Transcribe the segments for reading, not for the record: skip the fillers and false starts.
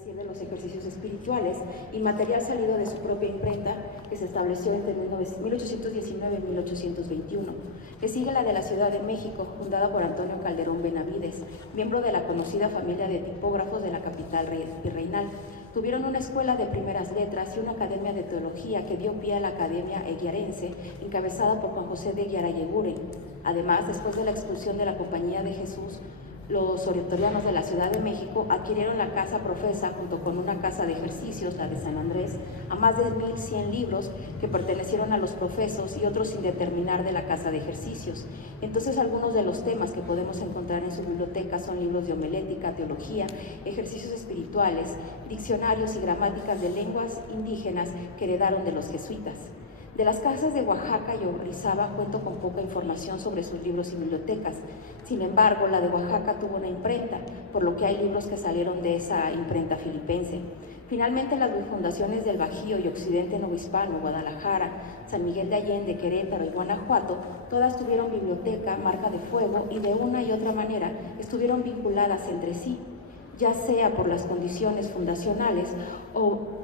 decir de los ejercicios espirituales, y material salido de su propia imprenta que se estableció entre 1819 y 1821, que sigue la de la Ciudad de México, fundada por Antonio Calderón Benavides, miembro de la conocida familia de tipógrafos de la capital virreinal. Tuvieron una escuela de primeras letras y una academia de teología que dio pie a la Academia Eguiarense, encabezada por Juan José de Eguiara-Yeguren. Además, después de la expulsión de la Compañía de Jesús, los oratorianos de la Ciudad de México adquirieron la Casa Profesa junto con una casa de ejercicios, la de San Andrés, a más de 1,100 libros que pertenecieron a los profesos y otros sin determinar de la Casa de Ejercicios. Entonces, algunos de los temas que podemos encontrar en su biblioteca son libros de homilética, teología, ejercicios espirituales, diccionarios y gramáticas de lenguas indígenas que heredaron de los jesuitas. De las casas de Oaxaca y Orizaba cuento con poca información sobre sus libros y bibliotecas. Sin embargo, la de Oaxaca tuvo una imprenta, por lo que hay libros que salieron de esa imprenta filipense. Finalmente, las fundaciones del Bajío y Occidente Novohispano, Guadalajara, San Miguel de Allende, Querétaro y Guanajuato, todas tuvieron biblioteca, marca de fuego y de una y otra manera estuvieron vinculadas entre sí, ya sea por las condiciones fundacionales o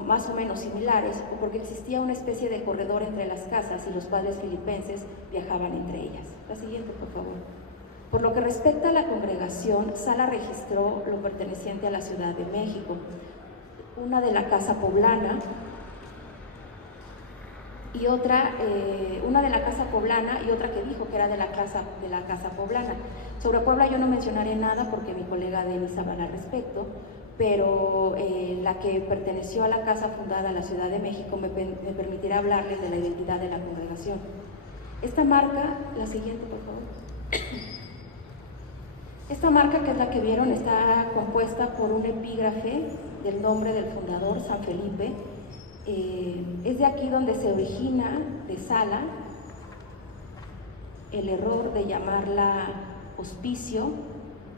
más o menos similares, o porque existía una especie de corredor entre las casas y los padres filipenses viajaban entre ellas. La siguiente, por favor. Por lo que respecta a la congregación, Sala registró lo perteneciente a la Ciudad de México, una de la Casa Poblana y otra, una de la Casa Poblana y otra que dijo que era de la Casa Poblana. Sobre Puebla yo no mencionaré nada porque mi colega Denis habla al respecto, pero la que perteneció a la casa fundada en la Ciudad de México me permitirá hablarles de la identidad de la congregación. Esta marca, la siguiente por favor. Esta marca, que es la que vieron, está compuesta por un epígrafe del nombre del fundador, San Felipe. Es de aquí donde se origina, de Sala, el error de llamarla hospicio,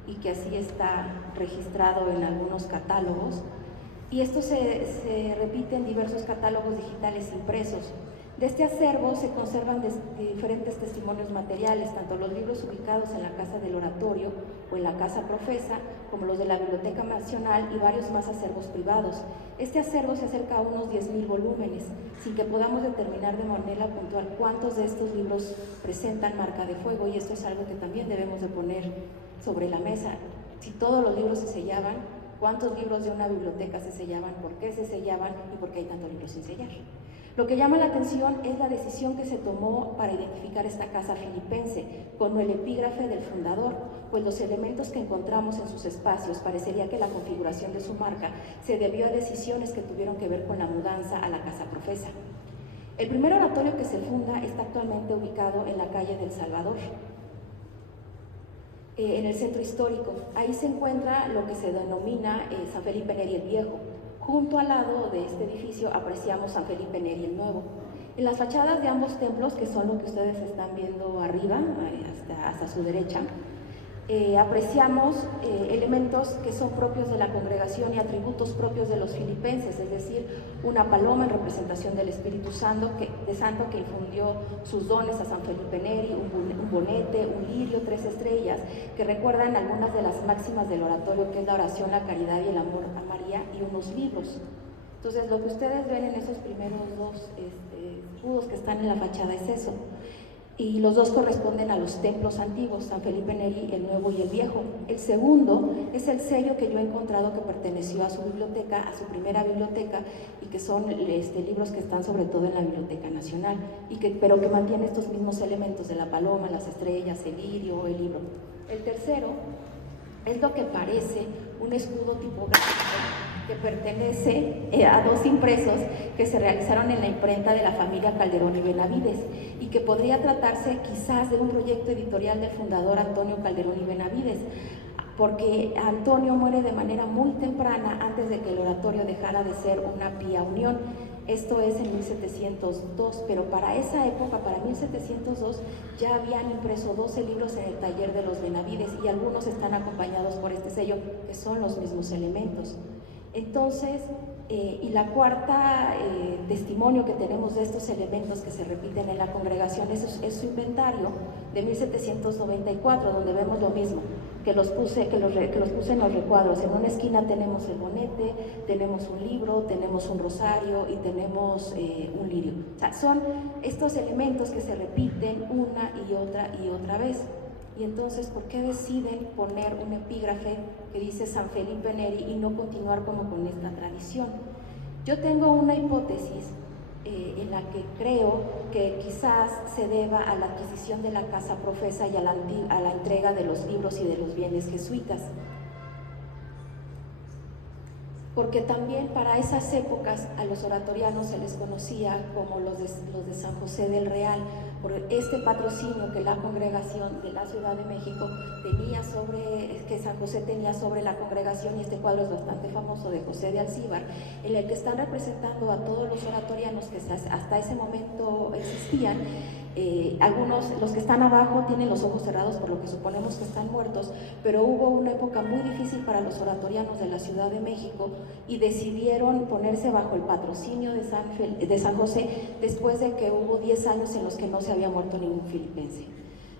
y que así está registrado en algunos catálogos, y esto se repite en diversos catálogos digitales impresos. De este acervo se conservan diferentes testimonios materiales, tanto los libros ubicados en la Casa del Oratorio o en la Casa Profesa, como los de la Biblioteca Nacional y varios más acervos privados. Este acervo se acerca a unos 10,000 volúmenes, sin que podamos determinar de manera puntual cuántos de estos libros presentan marca de fuego, y esto es algo que también debemos de poner sobre la mesa. Si todos los libros se sellaban, ¿cuántos libros de una biblioteca se sellaban? ¿Por qué se sellaban? ¿Y por qué hay tantos libros sin sellar? Lo que llama la atención es la decisión que se tomó para identificar esta casa filipense con el epígrafe del fundador, pues los elementos que encontramos en sus espacios parecería que la configuración de su marca se debió a decisiones que tuvieron que ver con la mudanza a la Casa Profesa. El primer oratorio que se funda está actualmente ubicado en la calle del Salvador, en el centro histórico. Ahí se encuentra lo que se denomina San Felipe Neri el Viejo. Junto al lado de este edificio apreciamos San Felipe Neri el Nuevo. En las fachadas de ambos templos, que son lo que ustedes están viendo arriba, hasta su derecha, apreciamos elementos que son propios de la congregación y atributos propios de los filipenses, es decir, una paloma en representación del Espíritu Santo que infundió sus dones a San Felipe Neri, un bonete, un lirio, 3 estrellas, que recuerdan algunas de las máximas del oratorio, que es la oración, la caridad y el amor a María, y unos libros. Entonces, lo que ustedes ven en esos primeros dos escudos que están en la fachada es eso. Y los dos corresponden a los templos antiguos, San Felipe Neri, el Nuevo y el Viejo. El segundo es el sello que yo he encontrado que perteneció a su biblioteca, a su primera biblioteca, y que son libros que están sobre todo en la Biblioteca Nacional, pero que mantiene estos mismos elementos de la paloma, las estrellas, el lirio, el libro. El tercero es lo que parece un escudo tipográfico que pertenece a 2 impresos que se realizaron en la imprenta de la familia Calderón y Benavides, y que podría tratarse quizás de un proyecto editorial del fundador Antonio Calderón y Benavides, porque Antonio muere de manera muy temprana, antes de que el oratorio dejara de ser una pía unión. Esto es en 1702, pero para esa época, para 1702, ya habían impreso 12 libros en el taller de los Benavides, y algunos están acompañados por este sello, que son los mismos elementos. Entonces, Y la cuarta testimonio que tenemos de estos elementos que se repiten en la congregación es su inventario de 1794, donde vemos lo mismo, que los puse en los recuadros. En una esquina tenemos el bonete, tenemos un libro, tenemos un rosario y tenemos un lirio. O sea, son estos elementos que se repiten una y otra vez. Y entonces, ¿por qué deciden poner un epígrafe que dice San Felipe Neri y no continuar como con esta tradición? Yo tengo una hipótesis en la que creo que quizás se deba a la adquisición de la casa profesa y a la entrega de los libros y de los bienes jesuitas. Porque también para esas épocas a los oratorianos se les conocía como los de San José del Real, por este patrocinio que la congregación de la Ciudad de México que San José tenía sobre la congregación, y este cuadro es bastante famoso de José de Alcíbar, en el que están representando a todos los oratorianos que hasta ese momento existían. Algunos, los que están abajo, tienen los ojos cerrados, por lo que suponemos que están muertos, pero hubo una época muy difícil para los oratorianos de la Ciudad de México y decidieron ponerse bajo el patrocinio de San José después de que hubo 10 años en los que no se había muerto ningún filipense.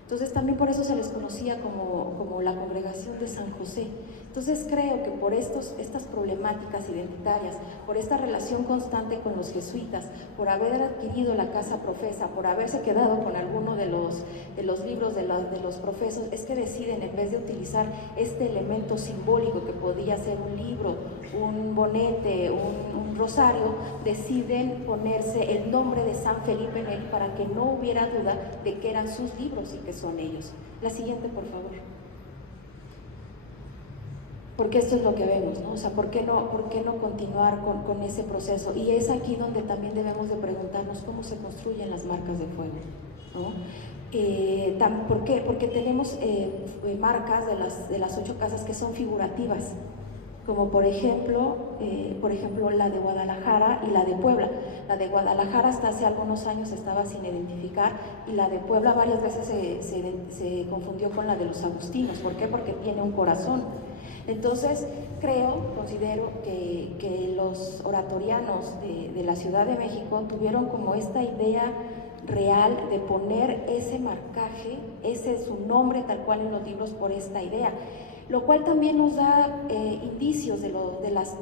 Entonces también por eso se les conocía como la congregación de San José. Entonces creo que por estas problemáticas identitarias, por esta relación constante con los jesuitas, por haber adquirido la casa profesa, por haberse quedado con alguno de los libros de los profesos, es que deciden, en vez de utilizar este elemento simbólico que podía ser un libro, un bonete, un rosario, deciden ponerse el nombre de San Felipe Neri para que no hubiera duda de que eran sus libros y que son ellos. La siguiente, por favor. Porque esto es lo que vemos, ¿no? O sea, ¿por qué no continuar con ese proceso? Y es aquí donde también debemos de preguntarnos cómo se construyen las marcas de fuego, ¿no? ¿Por qué? Porque tenemos marcas de las 8 casas que son figurativas, como por ejemplo la de Guadalajara y la de Puebla. La de Guadalajara hasta hace algunos años estaba sin identificar, y la de Puebla varias veces se confundió con la de los agustinos. ¿Por qué? Porque tiene un corazón. Entonces considero que los oratorianos de la Ciudad de México tuvieron como esta idea real de poner ese marcaje, ese es su nombre tal cual en los libros, por esta idea, lo cual también nos da indicios de las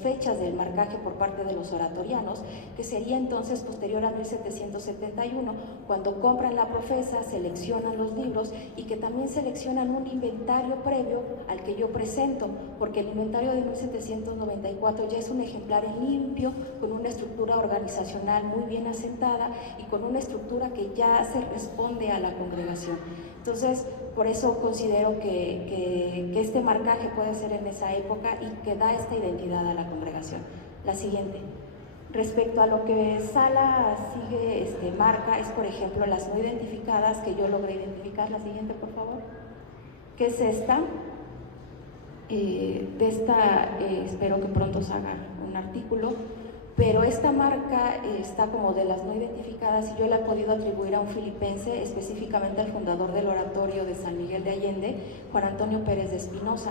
fechas del marcaje por parte de los oratorianos, que sería entonces posterior a 1771, cuando compran la profesa, seleccionan los libros y que también seleccionan un inventario previo al que yo presento, porque el inventario de 1794 ya es un ejemplar limpio, con una estructura organizacional muy bien asentada y con una estructura que ya se responde a la congregación. Entonces, por eso considero que este marcaje puede ser en esa época y que da esta identidad a la congregación. La siguiente. Respecto a lo que Sala marca, es por ejemplo las no identificadas que yo logré identificar. La siguiente, por favor. ¿Qué es esta? Espero que pronto se haga un artículo. Pero esta marca está como de las no identificadas y yo la he podido atribuir a un filipense, específicamente al fundador del oratorio de San Miguel de Allende, Juan Antonio Pérez de Espinosa.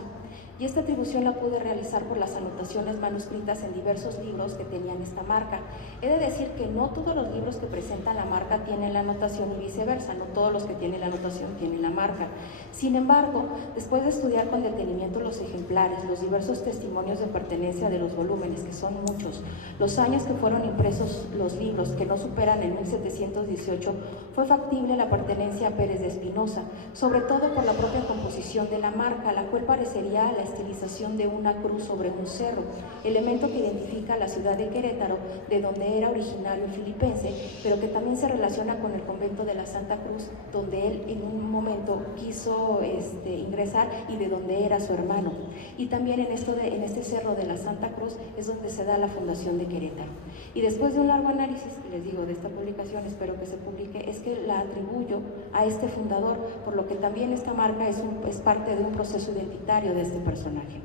Y esta atribución la pude realizar por las anotaciones manuscritas en diversos libros que tenían esta marca. He de decir que no todos los libros que presentan la marca tienen la anotación y viceversa, no todos los que tienen la anotación tienen la marca. Sin embargo, después de estudiar con detenimiento los ejemplares, los diversos testimonios de pertenencia de los volúmenes, que son muchos, los años que fueron impresos los libros, que no superan en 1718, fue factible la pertenencia a Pérez de Espinosa, sobre todo por la propia composición de la marca, la cual parecería la estilización de una cruz sobre un cerro, elemento que identifica a la ciudad de Querétaro, de donde era originario el filipense, pero que también se relaciona con el convento de la Santa Cruz, donde él en un momento quiso ingresar y de donde era su hermano. Y también en este cerro de la Santa Cruz es donde se da la fundación de Querétaro. Y después de un largo análisis, les digo, de esta publicación, espero que se publique, es que la atribuyo a este fundador, por lo que también esta marca es parte de un proceso identitario de este personaje.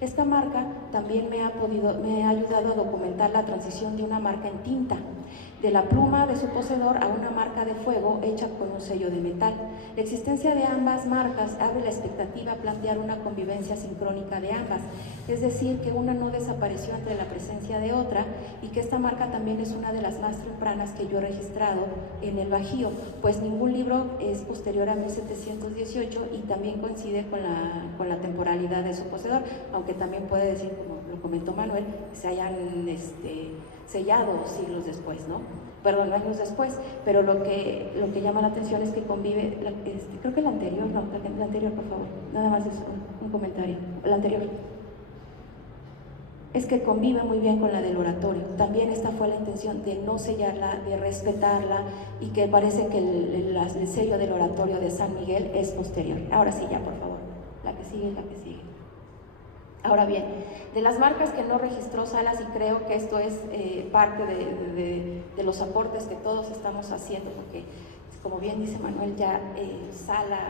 Esta marca también me ha ayudado a documentar la transición de una marca en tinta, de la pluma de su poseedor a una marca de fuego hecha con un sello de metal. La existencia de ambas marcas abre la expectativa a plantear una convivencia sincrónica de ambas, es decir, que una no desapareció ante la presencia de otra y que esta marca también es una de las más tempranas que yo he registrado en el Bajío, pues ningún libro es posterior a 1718 y también coincide con la temporalidad de su poseedor, aunque también puede decir, como lo comentó Manuel, que se hayan sellado siglos después, ¿no? Perdón, años después, pero lo que llama la atención es que convive, creo que la anterior, no, la anterior, por favor, nada más es un comentario, la anterior, es que convive muy bien con la del oratorio. También esta fue la intención de no sellarla, de respetarla, y que parece que el sello del oratorio de San Miguel es posterior. Ahora sí, ya, por favor, la que sigue. Ahora bien, de las marcas que no registró Salas, y creo que esto es parte de los aportes que todos estamos haciendo, porque como bien dice Manuel, ya Sala,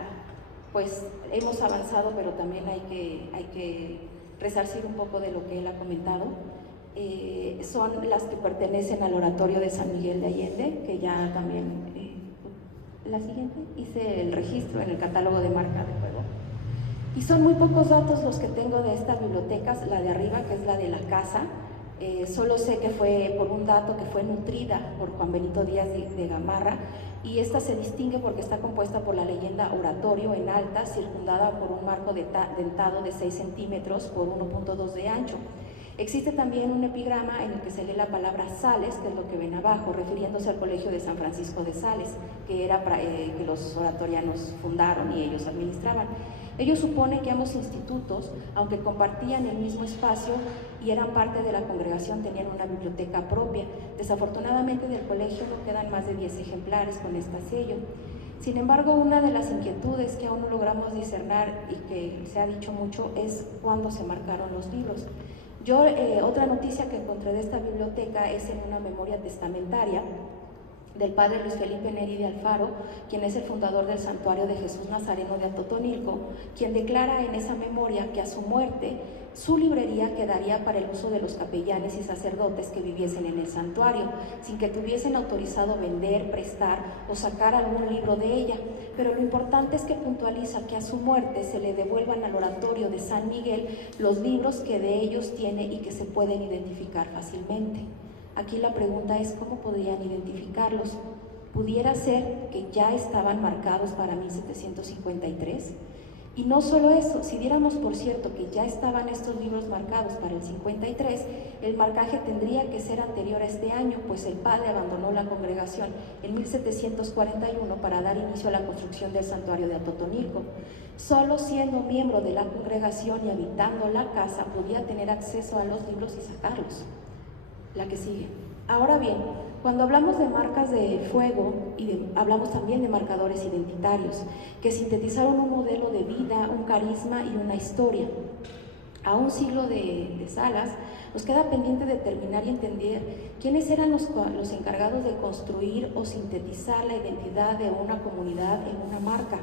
pues hemos avanzado, pero también hay que resarcir un poco de lo que él ha comentado. Son las que pertenecen al oratorio de San Miguel de Allende, que ya también, la siguiente, hice el registro en el catálogo de marca de fuego. Y son muy pocos datos los que tengo de estas bibliotecas. La de arriba, que es la de la casa, solo sé que fue por un dato que fue nutrida por Juan Benito Díaz de Gamarra, y esta se distingue porque está compuesta por la leyenda oratorio en alta, circundada por un marco dentado de 6 centímetros por 1.2 de ancho. Existe también un epigrama en el que se lee la palabra Sales, que es lo que ven abajo, refiriéndose al Colegio de San Francisco de Sales, que era que los oratorianos fundaron y ellos administraban. Ellos suponen que ambos institutos, aunque compartían el mismo espacio y eran parte de la congregación, tenían una biblioteca propia. Desafortunadamente del colegio no quedan más de 10 ejemplares con este sello. Sin embargo, una de las inquietudes que aún no logramos discernir y que se ha dicho mucho es cuándo se marcaron los libros. Yo, otra noticia que encontré de esta biblioteca es en una memoria testamentaria del padre Luis Felipe Neri de Alfaro, quien es el fundador del Santuario de Jesús Nazareno de Atotonilco, quien declara en esa memoria que a su muerte su librería quedaría para el uso de los capellanes y sacerdotes que viviesen en el santuario, sin que tuviesen autorizado vender, prestar o sacar algún libro de ella. Pero lo importante es que puntualiza que a su muerte se le devuelvan al oratorio de San Miguel los libros que de ellos tiene y que se pueden identificar fácilmente. Aquí la pregunta es cómo podrían identificarlos. ¿Pudiera ser que ya estaban marcados para 1753? Y no solo eso, si diéramos por cierto que ya estaban estos libros marcados para el 53, el marcaje tendría que ser anterior a este año, pues el padre abandonó la congregación en 1741 para dar inicio a la construcción del santuario de Atotonilco. Solo siendo miembro de la congregación y habitando la casa podía tener acceso a los libros y sacarlos. La que sigue. Ahora bien, cuando hablamos de marcas de fuego hablamos también de marcadores identitarios que sintetizaron un modelo de vida, un carisma y una historia. A un siglo de Salas, nos queda pendiente determinar y entender quiénes eran los encargados de construir o sintetizar la identidad de una comunidad en una marca.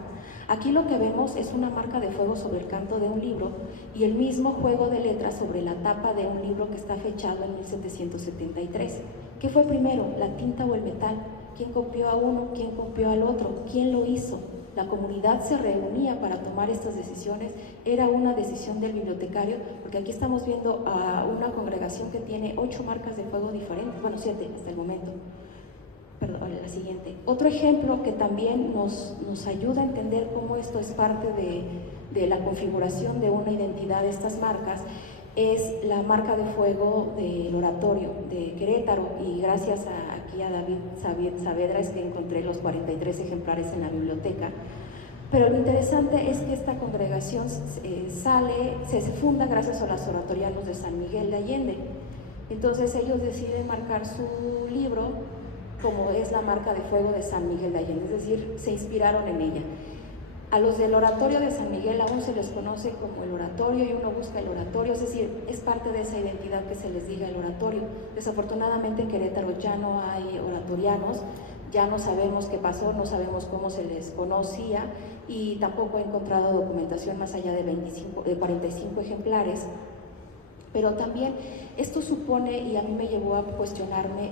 Aquí lo que vemos es una marca de fuego sobre el canto de un libro y el mismo juego de letras sobre la tapa de un libro que está fechado en 1773. ¿Qué fue primero, la tinta o el metal? ¿Quién copió a uno? ¿Quién copió al otro? ¿Quién lo hizo? La comunidad se reunía para tomar estas decisiones, era una decisión del bibliotecario, porque aquí estamos viendo a una congregación que tiene 8 marcas de fuego diferentes, bueno, 7 hasta el momento. Perdón, la siguiente. Otro ejemplo que también nos ayuda a entender cómo esto es parte de la configuración de una identidad de estas marcas es la marca de fuego del oratorio de Querétaro, y gracias aquí a David Saavedra es que encontré los 43 ejemplares en la biblioteca. Pero lo interesante es que esta congregación se funda gracias a los oratorianos de San Miguel de Allende. Entonces ellos deciden marcar su libro como es la marca de fuego de San Miguel de Allende, es decir, se inspiraron en ella. A los del oratorio de San Miguel aún se les conoce como el oratorio y uno busca el oratorio, es decir, es parte de esa identidad que se les diga el oratorio. Desafortunadamente en Querétaro ya no hay oratorianos, ya no sabemos qué pasó, no sabemos cómo se les conocía y tampoco he encontrado documentación más allá de 45 ejemplares Pero también esto supone, y a mí me llevó a cuestionarme,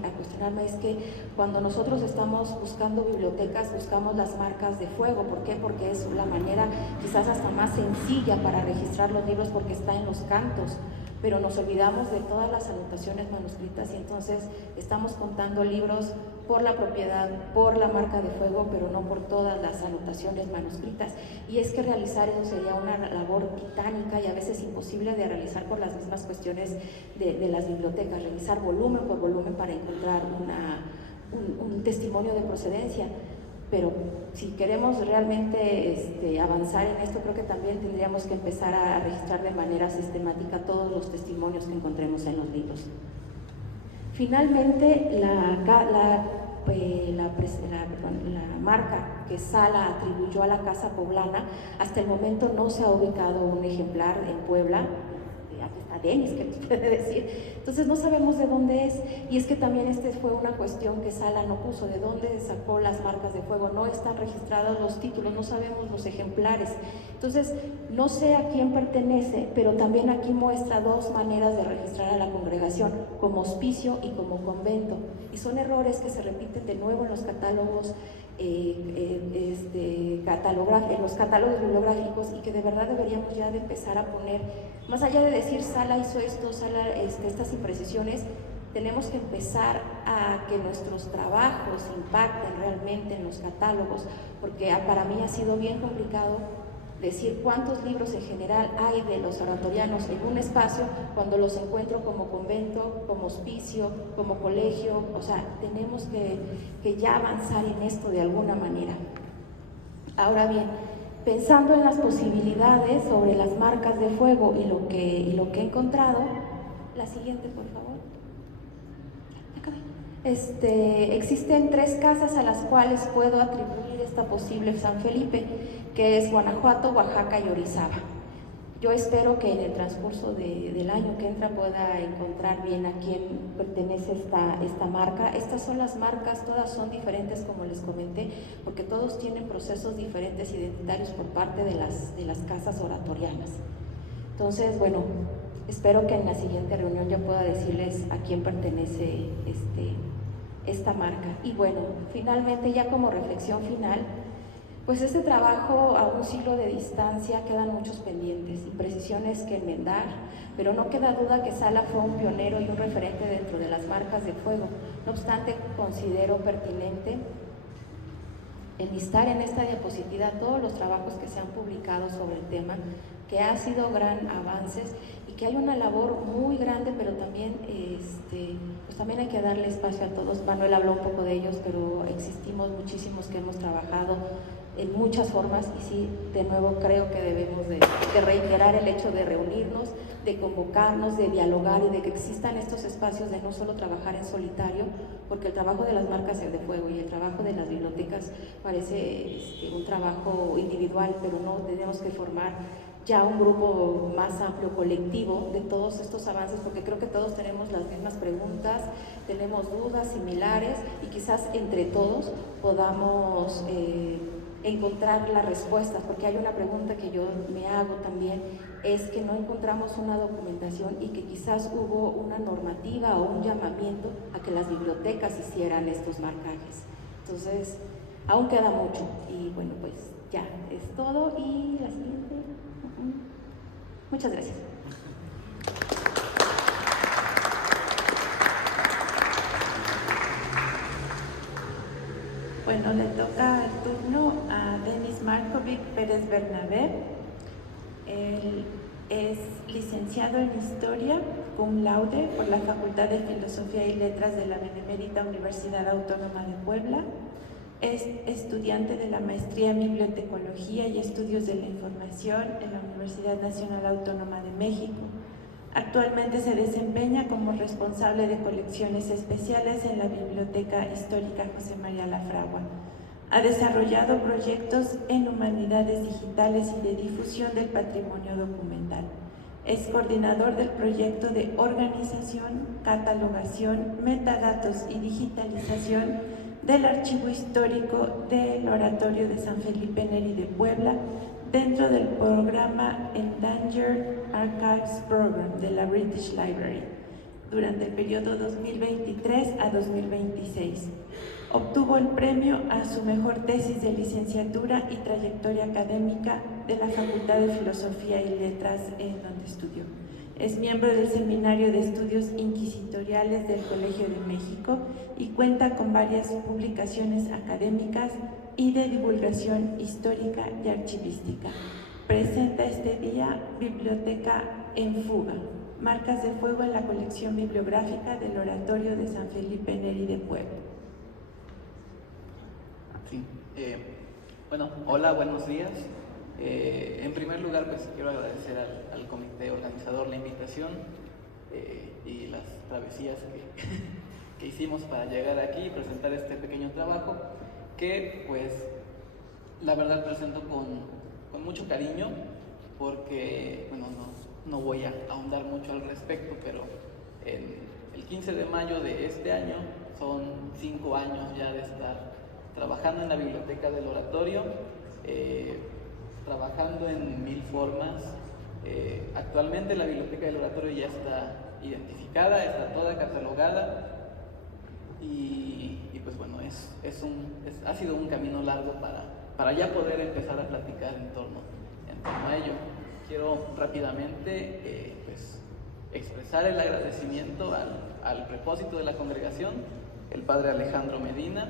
es que cuando nosotros estamos buscando bibliotecas, buscamos las marcas de fuego. ¿Por qué? Porque es la manera quizás hasta más sencilla para registrar los libros, porque está en los cantos, pero nos olvidamos de todas las anotaciones manuscritas y entonces estamos contando libros por la propiedad, por la marca de fuego, pero no por todas las anotaciones manuscritas. Y es que realizar eso sería una labor titánica y a veces imposible de realizar por las mismas cuestiones de las bibliotecas, revisar volumen por volumen para encontrar un testimonio de procedencia. Pero si queremos realmente avanzar en esto, creo que también tendríamos que empezar a registrar de manera sistemática todos los testimonios que encontremos en los libros. Finalmente, la marca que Sala atribuyó a la Casa Poblana, hasta el momento no se ha ubicado un ejemplar en Puebla. Aquí está Denis, que nos puede decir. Entonces no sabemos de dónde es, y es que también fue una cuestión que Sala no puso, de dónde sacó las marcas de fuego. No están registrados los títulos, no sabemos los ejemplares. Entonces no sé a quién pertenece, pero también aquí muestra dos maneras de registrar a la congregación, como hospicio y como convento, y son errores que se repiten de nuevo en los catálogos en los catálogos bibliográficos, y que de verdad deberíamos ya de empezar a poner, más allá de decir Sala hizo esto, Sala estas imprecisiones, tenemos que empezar a que nuestros trabajos impacten realmente en los catálogos, porque para mí ha sido bien complicado decir cuántos libros en general hay de los oratorianos en un espacio cuando los encuentro como convento, como hospicio, como colegio. O sea, tenemos que ya avanzar en esto de alguna manera. Ahora bien, pensando en las posibilidades sobre las marcas de fuego y lo que he encontrado, la siguiente, por favor. Existen 3 casas a las cuales puedo atribuir esta posible San Felipe, que es Guanajuato, Oaxaca y Orizaba. Yo espero que en el transcurso del año que entra pueda encontrar bien a quién pertenece esta marca. Estas son las marcas, todas son diferentes, como les comenté, porque todos tienen procesos diferentes identitarios por parte de las casas oratorianas. Entonces, bueno, espero que en la siguiente reunión yo pueda decirles a quién pertenece esta marca. Y bueno, finalmente, ya como reflexión final, pues este trabajo a un siglo de distancia quedan muchos pendientes, imprecisiones que enmendar, pero no queda duda que Sala fue un pionero y un referente dentro de las marcas de fuego. No obstante, considero pertinente enlistar en esta diapositiva todos los trabajos que se han publicado sobre el tema, que ha sido gran avances y que hay una labor muy grande, pero también, pues también hay que darle espacio a todos. Manuel habló un poco de ellos, pero existimos muchísimos que hemos trabajado en muchas formas, y sí, de nuevo creo que debemos de reiterar el hecho de reunirnos, de convocarnos, de dialogar y de que existan estos espacios de no solo trabajar en solitario, porque el trabajo de las marcas de fuego y el trabajo de las bibliotecas parece un trabajo individual, pero no, tenemos que formar ya un grupo más amplio, colectivo, de todos estos avances, porque creo que todos tenemos las mismas preguntas, tenemos dudas similares, y quizás entre todos podamos encontrar las respuestas, porque hay una pregunta que yo me hago también, es que no encontramos una documentación y que quizás hubo una normativa o un llamamiento a que las bibliotecas hicieran estos marcajes. Entonces, aún queda mucho, y bueno, pues ya es todo. Y la siguiente. Muchas gracias. Bueno, le toca el turno a Denis Markovic Pérez Bernabé. Él es licenciado en Historia, cum laude, por la Facultad de Filosofía y Letras de la Benemérita Universidad Autónoma de Puebla. Es estudiante de la Maestría en Bibliotecología y Estudios de la Información en la Universidad Nacional Autónoma de México. Actualmente se desempeña como responsable de colecciones especiales en la Biblioteca Histórica José María Lafragua. Ha desarrollado proyectos en humanidades digitales y de difusión del patrimonio documental. Es coordinador del proyecto de organización, catalogación, metadatos y digitalización del archivo histórico del Oratorio de San Felipe Neri de Puebla, dentro del programa Endangered Archives Program de la British Library durante el periodo 2023 a 2026. Obtuvo el premio a su mejor tesis de licenciatura y trayectoria académica de la Facultad de Filosofía y Letras en donde estudió. Es miembro del Seminario de Estudios Inquisitoriales del Colegio de México y cuenta con varias publicaciones académicas y de divulgación histórica y archivística. Presenta este día Biblioteca en Fuga, marcas de fuego en la colección bibliográfica del Oratorio de San Felipe Neri de Puebla. Sí. Bueno, hola, buenos días. En primer lugar, pues quiero agradecer al comité organizador la invitación y las travesías que hicimos para llegar aquí y presentar este pequeño trabajo que, pues, la verdad presento con mucho cariño porque, bueno, no voy a ahondar mucho al respecto, pero el 15 de mayo de este año son 5 años ya de estar trabajando en la biblioteca del Oratorio, trabajando en 1000 formas. Actualmente la biblioteca del Oratorio ya está identificada, está toda catalogada y pues bueno, ha sido un camino largo para ya poder empezar a platicar en torno a ello. Quiero rápidamente pues, expresar el agradecimiento al prepósito de la congregación, el padre Alejandro Medina,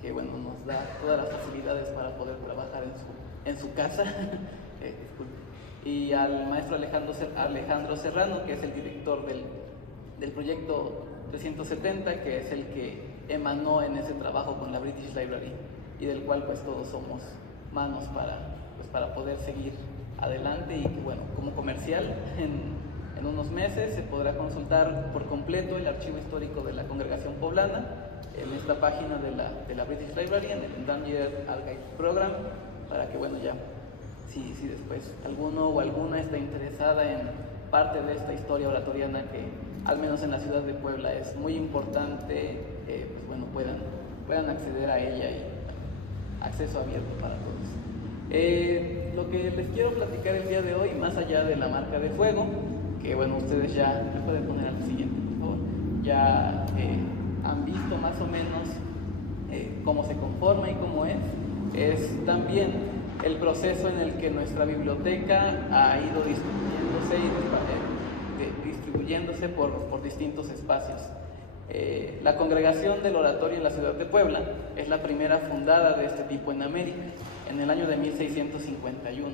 que bueno, nos da todas las facilidades para poder trabajar en su casa, y al maestro Alejandro Serrano, que es el director del proyecto 370, que es el que emanó en ese trabajo con la British Library y del cual pues todos somos manos para poder seguir adelante. Y que bueno, como comercial, en unos meses se podrá consultar por completo el archivo histórico de la congregación poblana en esta página de la British Library, en el Endangered Archives Program, para que bueno, ya si después alguno o alguna está interesada en parte de esta historia oratoriana que al menos en la ciudad de Puebla es muy importante, pues bueno, puedan acceder a ella y acceso abierto para todos. Lo que les quiero platicar el día de hoy, más allá de la marca de fuego, que bueno, ustedes ya me pueden poner al siguiente, por favor, ya han visto más o menos cómo se conforma y cómo es también el proceso en el que nuestra biblioteca ha ido distribuyéndose por distintos espacios. La congregación del Oratorio en la ciudad de Puebla es la primera fundada de este tipo en América, en el año de 1651.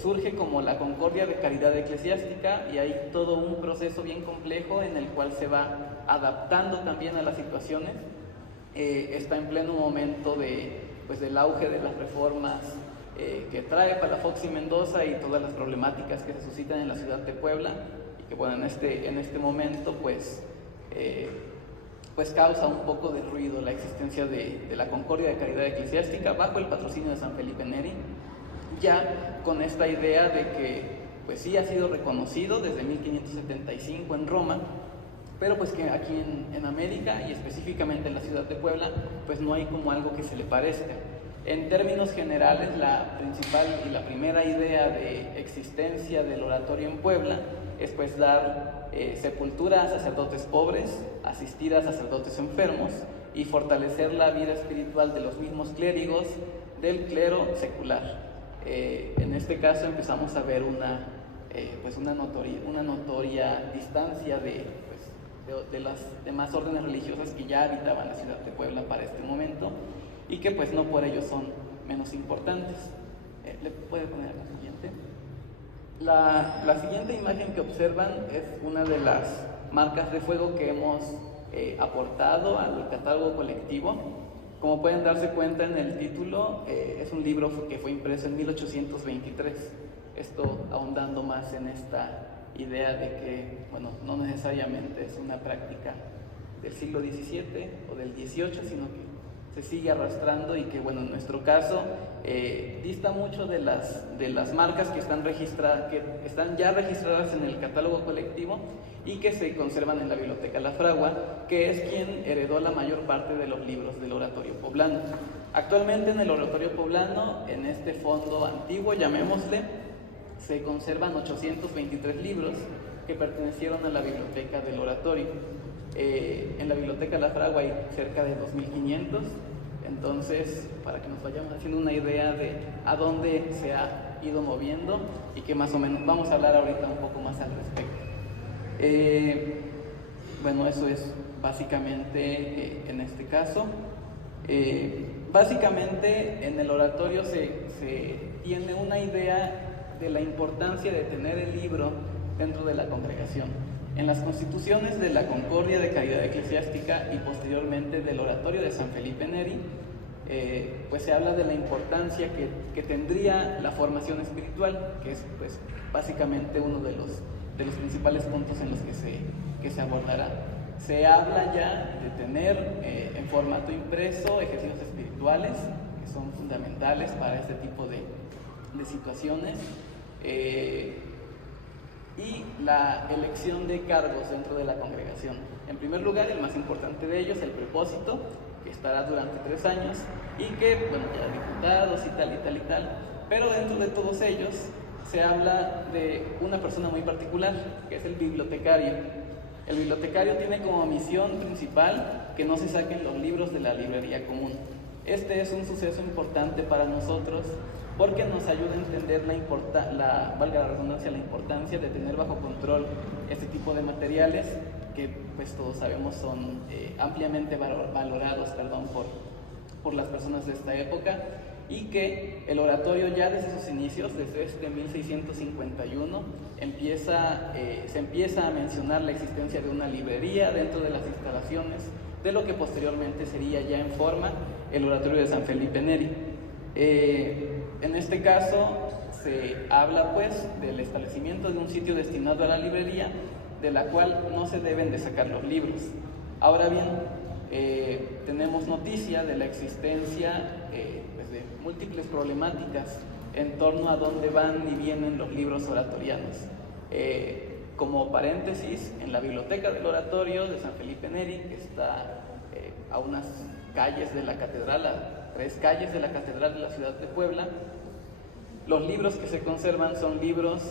Surge como la Concordia de Caridad Eclesiástica y hay todo un proceso bien complejo en el cual se va adaptando también a las situaciones. Está en pleno momento del auge de las reformas que trae Palafox y Mendoza y todas las problemáticas que se suscitan en la ciudad de Puebla y que bueno, en este momento pues causa un poco de ruido la existencia de la Concordia de Caridad Eclesiástica bajo el patrocinio de San Felipe Neri, ya con esta idea de que pues sí ha sido reconocido desde 1575 en Roma, pero pues que aquí en América y específicamente en la ciudad de Puebla pues no hay como algo que se le parezca. En términos generales, la principal y la primera idea de existencia del oratorio en Puebla es pues dar sepultura a sacerdotes pobres, asistir a sacerdotes enfermos y fortalecer la vida espiritual de los mismos clérigos del clero secular. En este caso empezamos a ver una notoria distancia de las demás órdenes religiosas que ya habitaban la ciudad de Puebla para este momento y que pues no por ello son menos importantes. ¿Le puede poner la siguiente? La siguiente imagen que observan es una de las marcas de fuego que hemos aportado al catálogo colectivo. Como pueden darse cuenta en el título, es un libro que fue impreso en 1823. Esto ahondando más en esta idea de que, bueno, no necesariamente es una práctica del siglo XVII o del XVIII, sino que se sigue arrastrando y que, bueno, en nuestro caso dista mucho de las marcas que están ya registradas en el catálogo colectivo y que se conservan en la Biblioteca La Fragua, que es quien heredó la mayor parte de los libros del oratorio poblano. Actualmente en el Oratorio Poblano, en este fondo antiguo, llamémosle, se conservan 823 libros que pertenecieron a la biblioteca del Oratorio. En la Biblioteca La Fragua hay cerca de 2.500, entonces para que nos vayamos haciendo una idea de a dónde se ha ido moviendo y que más o menos vamos a hablar ahorita un poco más al respecto. Bueno, eso es básicamente en este caso. Básicamente en el oratorio se tiene una idea de la importancia de tener el libro dentro de la congregación. En las constituciones de la Concordia de Caridad Eclesiástica y posteriormente del Oratorio de San Felipe Neri, pues se habla de la importancia que tendría la formación espiritual, que es pues básicamente uno de los principales puntos en los que se abordará. Se habla ya de tener en formato impreso ejercicios espirituales que son fundamentales para este tipo de situaciones, y la elección de cargos dentro de la congregación. En primer lugar, el más importante de ellos, el prepósito, que estará durante 3 años y que, bueno, ya diputados y tal, pero dentro de todos ellos se habla de una persona muy particular, que es el bibliotecario. El bibliotecario tiene como misión principal que no se saquen los libros de la librería común. Este es un suceso importante para nosotros porque nos ayuda a entender valga la redundancia, la importancia de tener bajo control este tipo de materiales que pues todos sabemos son ampliamente valorados por las personas de esta época, y que el oratorio ya desde sus inicios, desde este 1651, se empieza a mencionar la existencia de una librería dentro de las instalaciones de lo que posteriormente sería ya en forma el oratorio de San Felipe Neri. En este caso se habla pues del establecimiento de un sitio destinado a la librería, de la cual no se deben de sacar los libros. Ahora bien, tenemos noticia de la existencia pues de múltiples problemáticas en torno a dónde van y vienen los libros oratorianos. Como paréntesis, en la biblioteca del oratorio de San Felipe Neri, que está a unas calles de la catedral, a 3 calles de la catedral de la ciudad de Puebla, los libros que se conservan son libros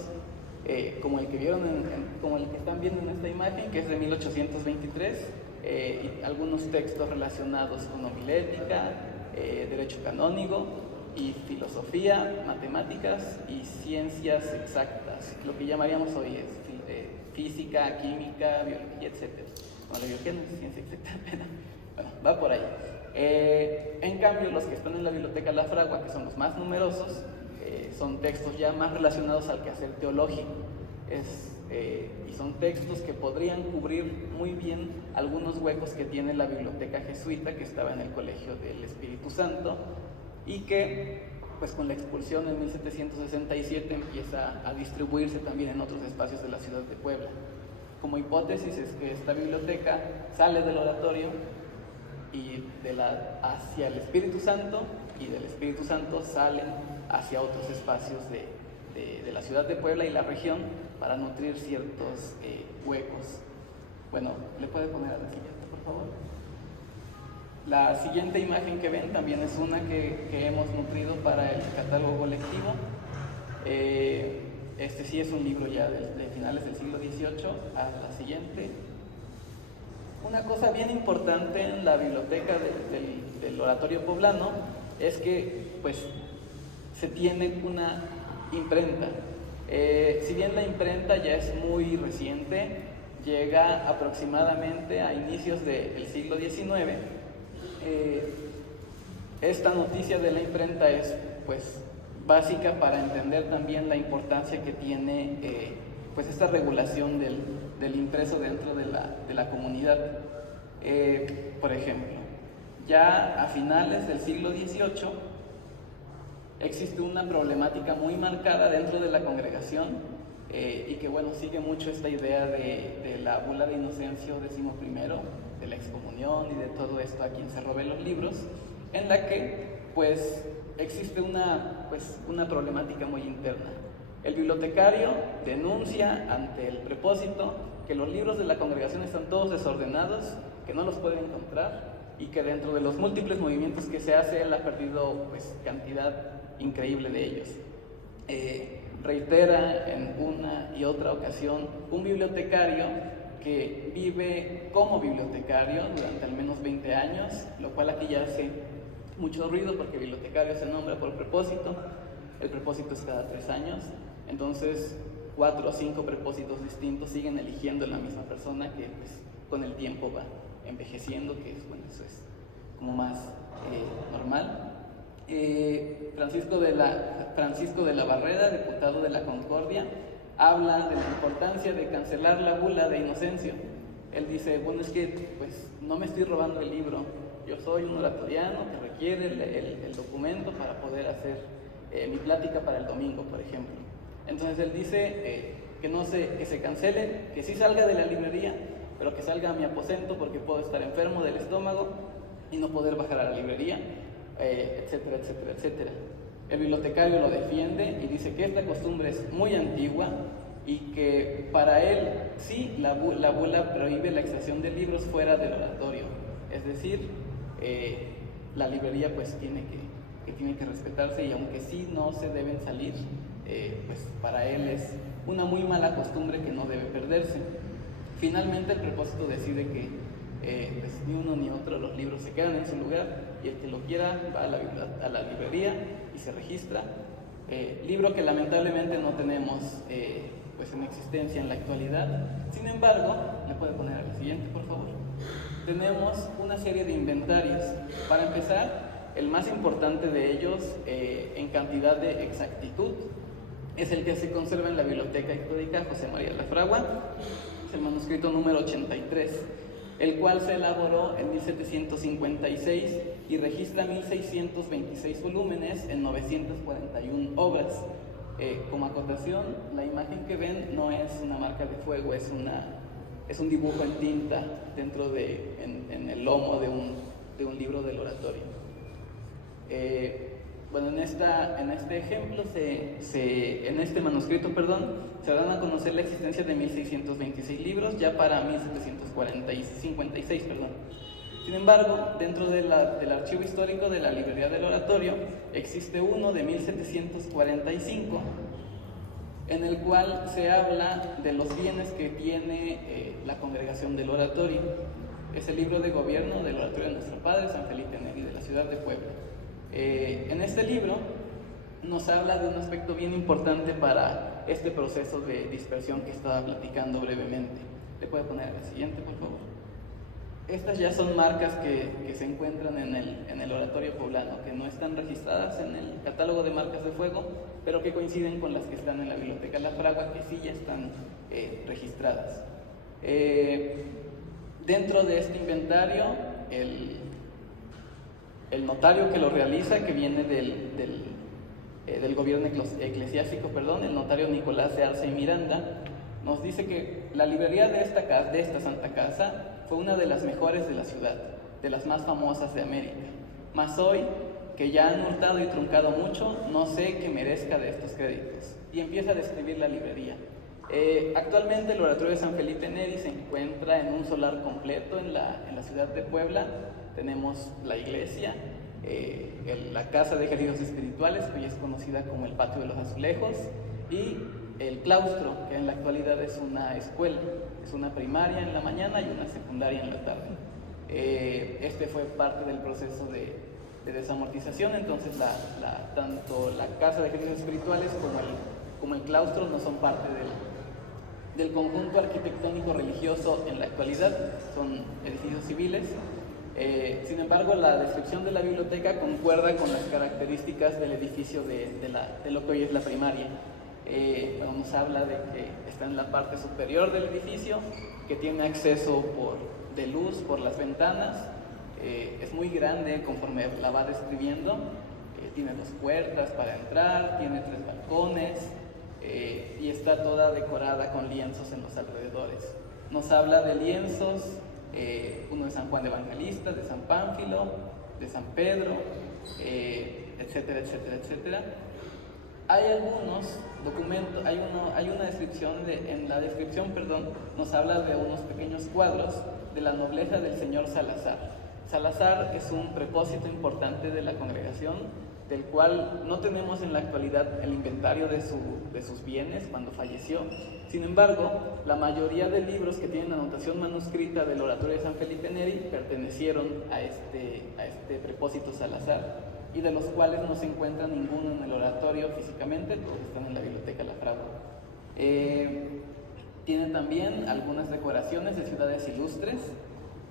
como el que están viendo en esta imagen, que es de 1823, y algunos textos relacionados con homilética, derecho canónico y filosofía, matemáticas y ciencias exactas, lo que llamaríamos hoy es física, química, biología, etc. Bueno, la biología no es ciencia exacta, pero bueno, va por ahí. En cambio, los que están en la biblioteca La Fragua, que son los más numerosos, son textos ya más relacionados al quehacer teológico, y son textos que podrían cubrir muy bien algunos huecos que tiene la biblioteca jesuita que estaba en el Colegio del Espíritu Santo, y que pues con la expulsión en 1767 empieza a distribuirse también en otros espacios de la ciudad de Puebla. Como hipótesis es que esta biblioteca sale del oratorio y hacia el Espíritu Santo, y del Espíritu Santo salen hacia otros espacios de la ciudad de Puebla y la región para nutrir ciertos huecos. Bueno, ¿le puede poner a la siguiente, por favor? La siguiente imagen que ven también es una que hemos nutrido para el catálogo colectivo. Este sí es un libro ya de finales del siglo XVIII. A la siguiente. Una cosa bien importante en la biblioteca del oratorio poblano es que pues se tiene una imprenta. Si bien la imprenta ya es muy reciente, llega aproximadamente a inicios del siglo XIX, esta noticia de la imprenta es pues básica para entender también la importancia que tiene pues esta regulación del impreso dentro de la comunidad. Por ejemplo, ya a finales del siglo XVIII existe una problemática muy marcada dentro de la congregación, y que bueno, sigue mucho esta idea de la bula de Inocencio XI, de la excomunión y de todo esto a quien se roben los libros, en la que pues existe una problemática muy interna. El bibliotecario denuncia ante el prepósito que los libros de la congregación están todos desordenados, que no los pueden encontrar, y que dentro de los múltiples movimientos que se hace, él ha perdido pues cantidad increíble de ellos. Reitera en una y otra ocasión un bibliotecario que vive como bibliotecario durante al menos 20 años, lo cual aquí ya hace mucho ruido porque bibliotecario se nombra por prepósito, el prepósito es cada 3 años, entonces 4 o 5 prepósitos distintos siguen eligiendo la misma persona que pues, con el tiempo va envejeciendo, que es, bueno, eso es como más normal. Francisco de la Barrera, diputado de la Concordia, habla de la importancia de cancelar la bula de Inocencio. Él dice, bueno, es que pues no me estoy robando el libro, yo soy un oratoriano que requiere el documento para poder hacer mi plática para el domingo, por ejemplo. Entonces él dice que se cancele, que sí salga de la librería, pero que salga a mi aposento porque puedo estar enfermo del estómago y no poder bajar a la librería, etcétera, etcétera, etcétera. El bibliotecario lo defiende y dice que esta costumbre es muy antigua y que para él sí la bula prohíbe la extracción de libros fuera del oratorio, es decir, la librería pues tiene que respetarse, y aunque sí no se deben salir, pues para él es una muy mala costumbre que no debe perderse. Finalmente el prepósito decide que pues ni uno ni otro de los libros se quedan en su lugar, y el que lo quiera va a la librería y se registra. Libro que lamentablemente no tenemos pues en existencia en la actualidad. Sin embargo, ¿le puede poner al siguiente, por favor? Tenemos una serie de inventarios. Para empezar, el más importante de ellos en cantidad de exactitud es el que se conserva en la Biblioteca Histórica José María Lafragua, es el manuscrito número 83, el cual se elaboró en 1756 y registra 1626 volúmenes en 941 obras. Como acotación, la imagen que ven no es una marca de fuego, es un dibujo en tinta en el lomo de un libro del oratorio. Bueno, en este ejemplo, en este manuscrito, se dan a conocer la existencia de 1626 libros ya para 1756. Sin embargo, dentro del archivo histórico de la librería del oratorio existe uno de 1745 en el cual se habla de los bienes que tiene la congregación del oratorio. Es el libro de gobierno del oratorio de nuestro Padre San Felipe Neri de la ciudad de Puebla. En este libro nos habla de un aspecto bien importante para este proceso de dispersión que estaba platicando brevemente. ¿Le puede poner el siguiente, por favor? Estas ya son marcas que se encuentran en el oratorio poblano, que no están registradas en el catálogo de marcas de fuego, pero que coinciden con las que están en la Biblioteca Lafragua, que sí ya están registradas. Dentro de este inventario, el notario que lo realiza, que viene del gobierno eclesiástico, el notario Nicolás de Arce y Miranda, nos dice que la librería de esta Santa Casa fue una de las mejores de la ciudad, de las más famosas de América. Mas hoy, que ya han hurtado y truncado mucho, no sé qué merezca de estos créditos. Y empieza a describir la librería. Actualmente el oratorio de San Felipe Neri se encuentra en un solar completo en la ciudad de Puebla. Tenemos la iglesia, la casa de ejercicios espirituales, que hoy es conocida como el Patio de los Azulejos, y el claustro, que en la actualidad es una escuela, es una primaria en la mañana y una secundaria en la tarde. Este fue parte del proceso de desamortización, entonces tanto la casa de ejercicios espirituales como el claustro no son parte del conjunto arquitectónico religioso en la actualidad, son edificios civiles. Sin embargo, la descripción de la biblioteca concuerda con las características del edificio de lo que hoy es la primaria. Nos habla de que está en la parte superior del edificio, que tiene acceso de luz por las ventanas, es muy grande conforme la va describiendo, tiene 2 puertas para entrar, tiene 3 balcones y está toda decorada con lienzos en los alrededores. Nos habla de lienzos, uno de San Juan de Evangelista, de San Pánfilo, de San Pedro, etcétera, etcétera, etcétera. Hay algunos documentos, hay una descripción, en la descripción, nos habla de unos pequeños cuadros de la nobleza del señor Salazar. Salazar es un propósito importante de la congregación, del cual no tenemos en la actualidad el inventario de sus bienes cuando falleció. Sin embargo, la mayoría de libros que tienen anotación manuscrita del oratorio de San Felipe Neri pertenecieron a este propósito Salazar, y de los cuales no se encuentra ninguno en el oratorio físicamente, todos están en la Biblioteca La Fragua. Tiene también algunas decoraciones de ciudades ilustres.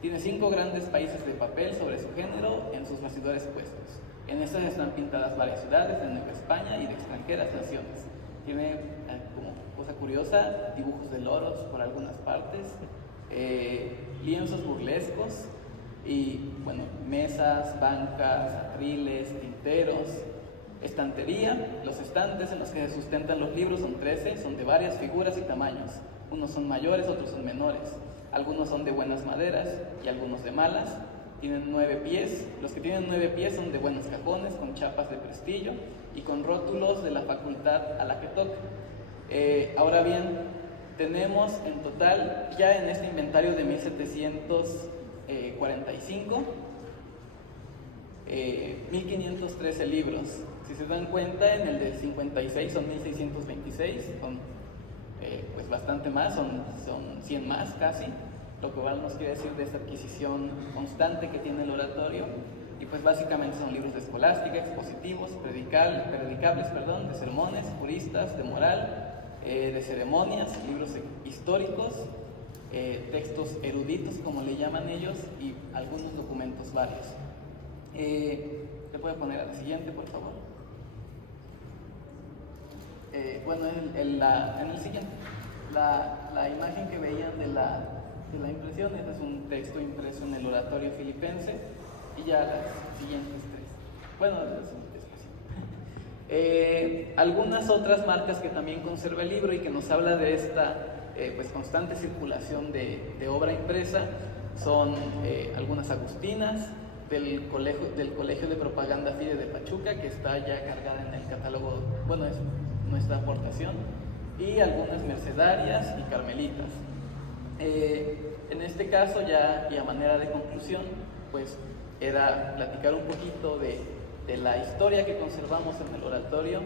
Tiene 5 grandes países de papel sobre su género en sus bastidores puestos. En estas están pintadas varias ciudades de Nueva España y de extranjeras naciones. Tiene, como cosa curiosa, dibujos de loros por algunas partes, lienzos burlescos y, bueno, mesas, bancas, atriles, tinteros, estantería. Los estantes en los que se sustentan los libros son 13, son de varias figuras y tamaños. Unos son mayores, otros son menores. Algunos son de buenas maderas y algunos de malas. Tienen 9 pies. Los que tienen 9 pies son de buenos cajones, con chapas de prestigio y con rótulos de la facultad a la que toca. Ahora bien, tenemos en total, ya en este inventario de 1745, 1513 libros. Si se dan cuenta, en el del 56 son 1626, son pues bastante más, son 100 más casi, lo que nos quiere decir de esta adquisición constante que tiene el oratorio. Y pues básicamente son libros de escolástica, expositivos, predicables, de sermones, juristas, de moral, de ceremonias, libros históricos, textos eruditos como le llaman ellos, y algunos documentos varios. ¿Te puede poner a la siguiente, por favor? Bueno, en el siguiente, la imagen que veían de la impresión, este es un texto impreso en el oratorio filipense, y ya las siguientes 3. Bueno, algunas otras marcas que también conserva el libro y que nos habla de esta pues constante circulación de obra impresa son algunas agustinas del Colegio de Propaganda Fide de Pachuca, que está ya cargada en el catálogo, bueno, es nuestra aportación, y algunas mercedarias y carmelitas. En este caso, ya y a manera de conclusión, pues era platicar un poquito de la historia que conservamos en el oratorio.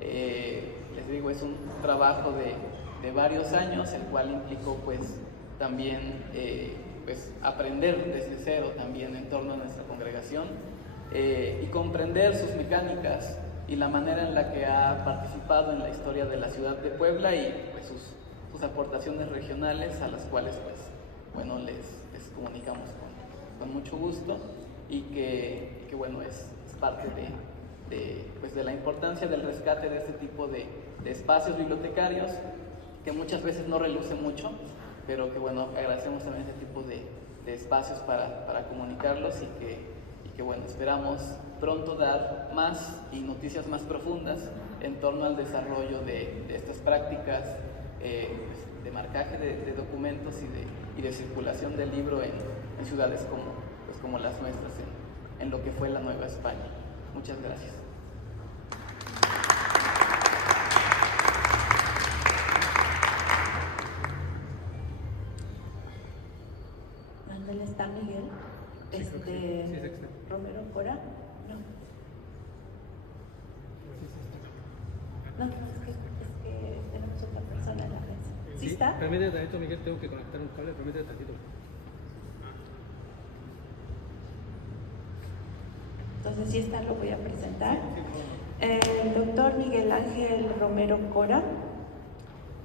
Les digo, es un trabajo de varios años, el cual implicó pues también pues aprender desde cero también en torno a nuestra congregación, y comprender sus mecánicas y la manera en la que ha participado en la historia de la ciudad de Puebla, y pues sus aportaciones regionales, a las cuales pues bueno les comunicamos con mucho gusto, y que bueno es parte de la importancia del rescate de este tipo de espacios bibliotecarios que muchas veces no relucen mucho, pero que bueno, agradecemos también este tipo de espacios para comunicarlos, y que bueno, esperamos pronto dar más y noticias más profundas en torno al desarrollo de estas prácticas de marcaje de documentos y de circulación del libro en ciudades como las nuestras, en lo que fue la Nueva España. Muchas gracias. ¿Dónde está Miguel? Romero Cora. No, es que tenemos otra persona en la mesa. ¿Sí está? Permítete tantito, Miguel, tengo que conectar un cable, permítete tantito. Entonces, si está, lo voy a presentar. El doctor Miguel Ángel Romero Cora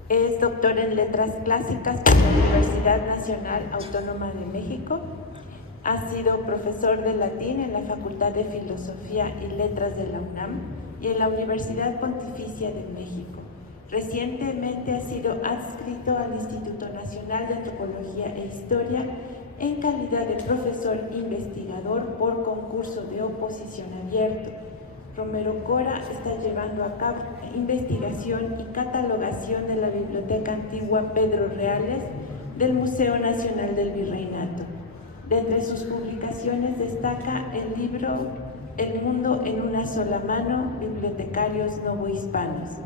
es doctor en Letras Clásicas por la Universidad Nacional Autónoma de México. Ha sido profesor de latín en la Facultad de Filosofía y Letras de la UNAM y en la Universidad Pontificia de México. Recientemente ha sido adscrito al Instituto Nacional de Antropología e Historia en calidad de profesor investigador por concurso de oposición abierto. Romero Cora está llevando a cabo investigación y catalogación de la Biblioteca Antigua Pedro Reales del Museo Nacional del Virreinato. De entre sus publicaciones destaca el libro El mundo en una sola mano, bibliotecarios novohispanos.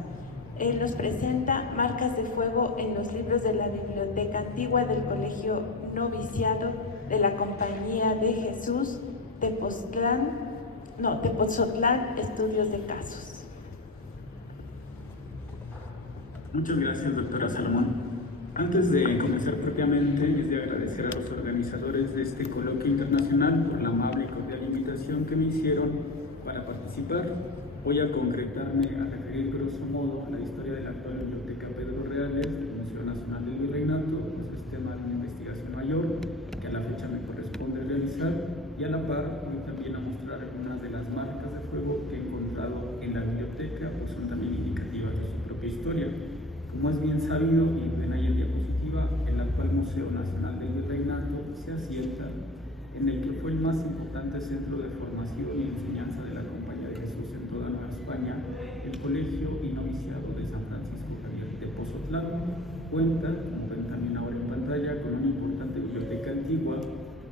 Él nos presenta marcas de fuego en los libros de la Biblioteca Antigua del Colegio Noviciado de la Compañía de Jesús Tepozotlán Estudios de Casos. Muchas gracias, doctora Salomón. Antes de comenzar propiamente, es de agradecer a los organizadores de este coloquio internacional por la amable y cordial invitación que me hicieron para participar. Voy a concretarme a referir grosso modo la historia de la actual Biblioteca Pedro Reales del Museo Nacional del Virreinato, el sistema de una investigación mayor que a la fecha me corresponde realizar, y a la par voy también a mostrar algunas de las marcas de fuego que he encontrado en la biblioteca, pues son también indicativas de su propia historia. Como es bien sabido, y ven ahí en diapositiva, el actual Museo Nacional del Virreinato se asienta en el que fue el más importante centro de formación y enseñanza de la Compañía de Jesús en toda Nueva España, el Colegio y Noviciado de San Francisco Javier de Tepozotlán. Cuenta, como ven también ahora en pantalla, con una importante biblioteca antigua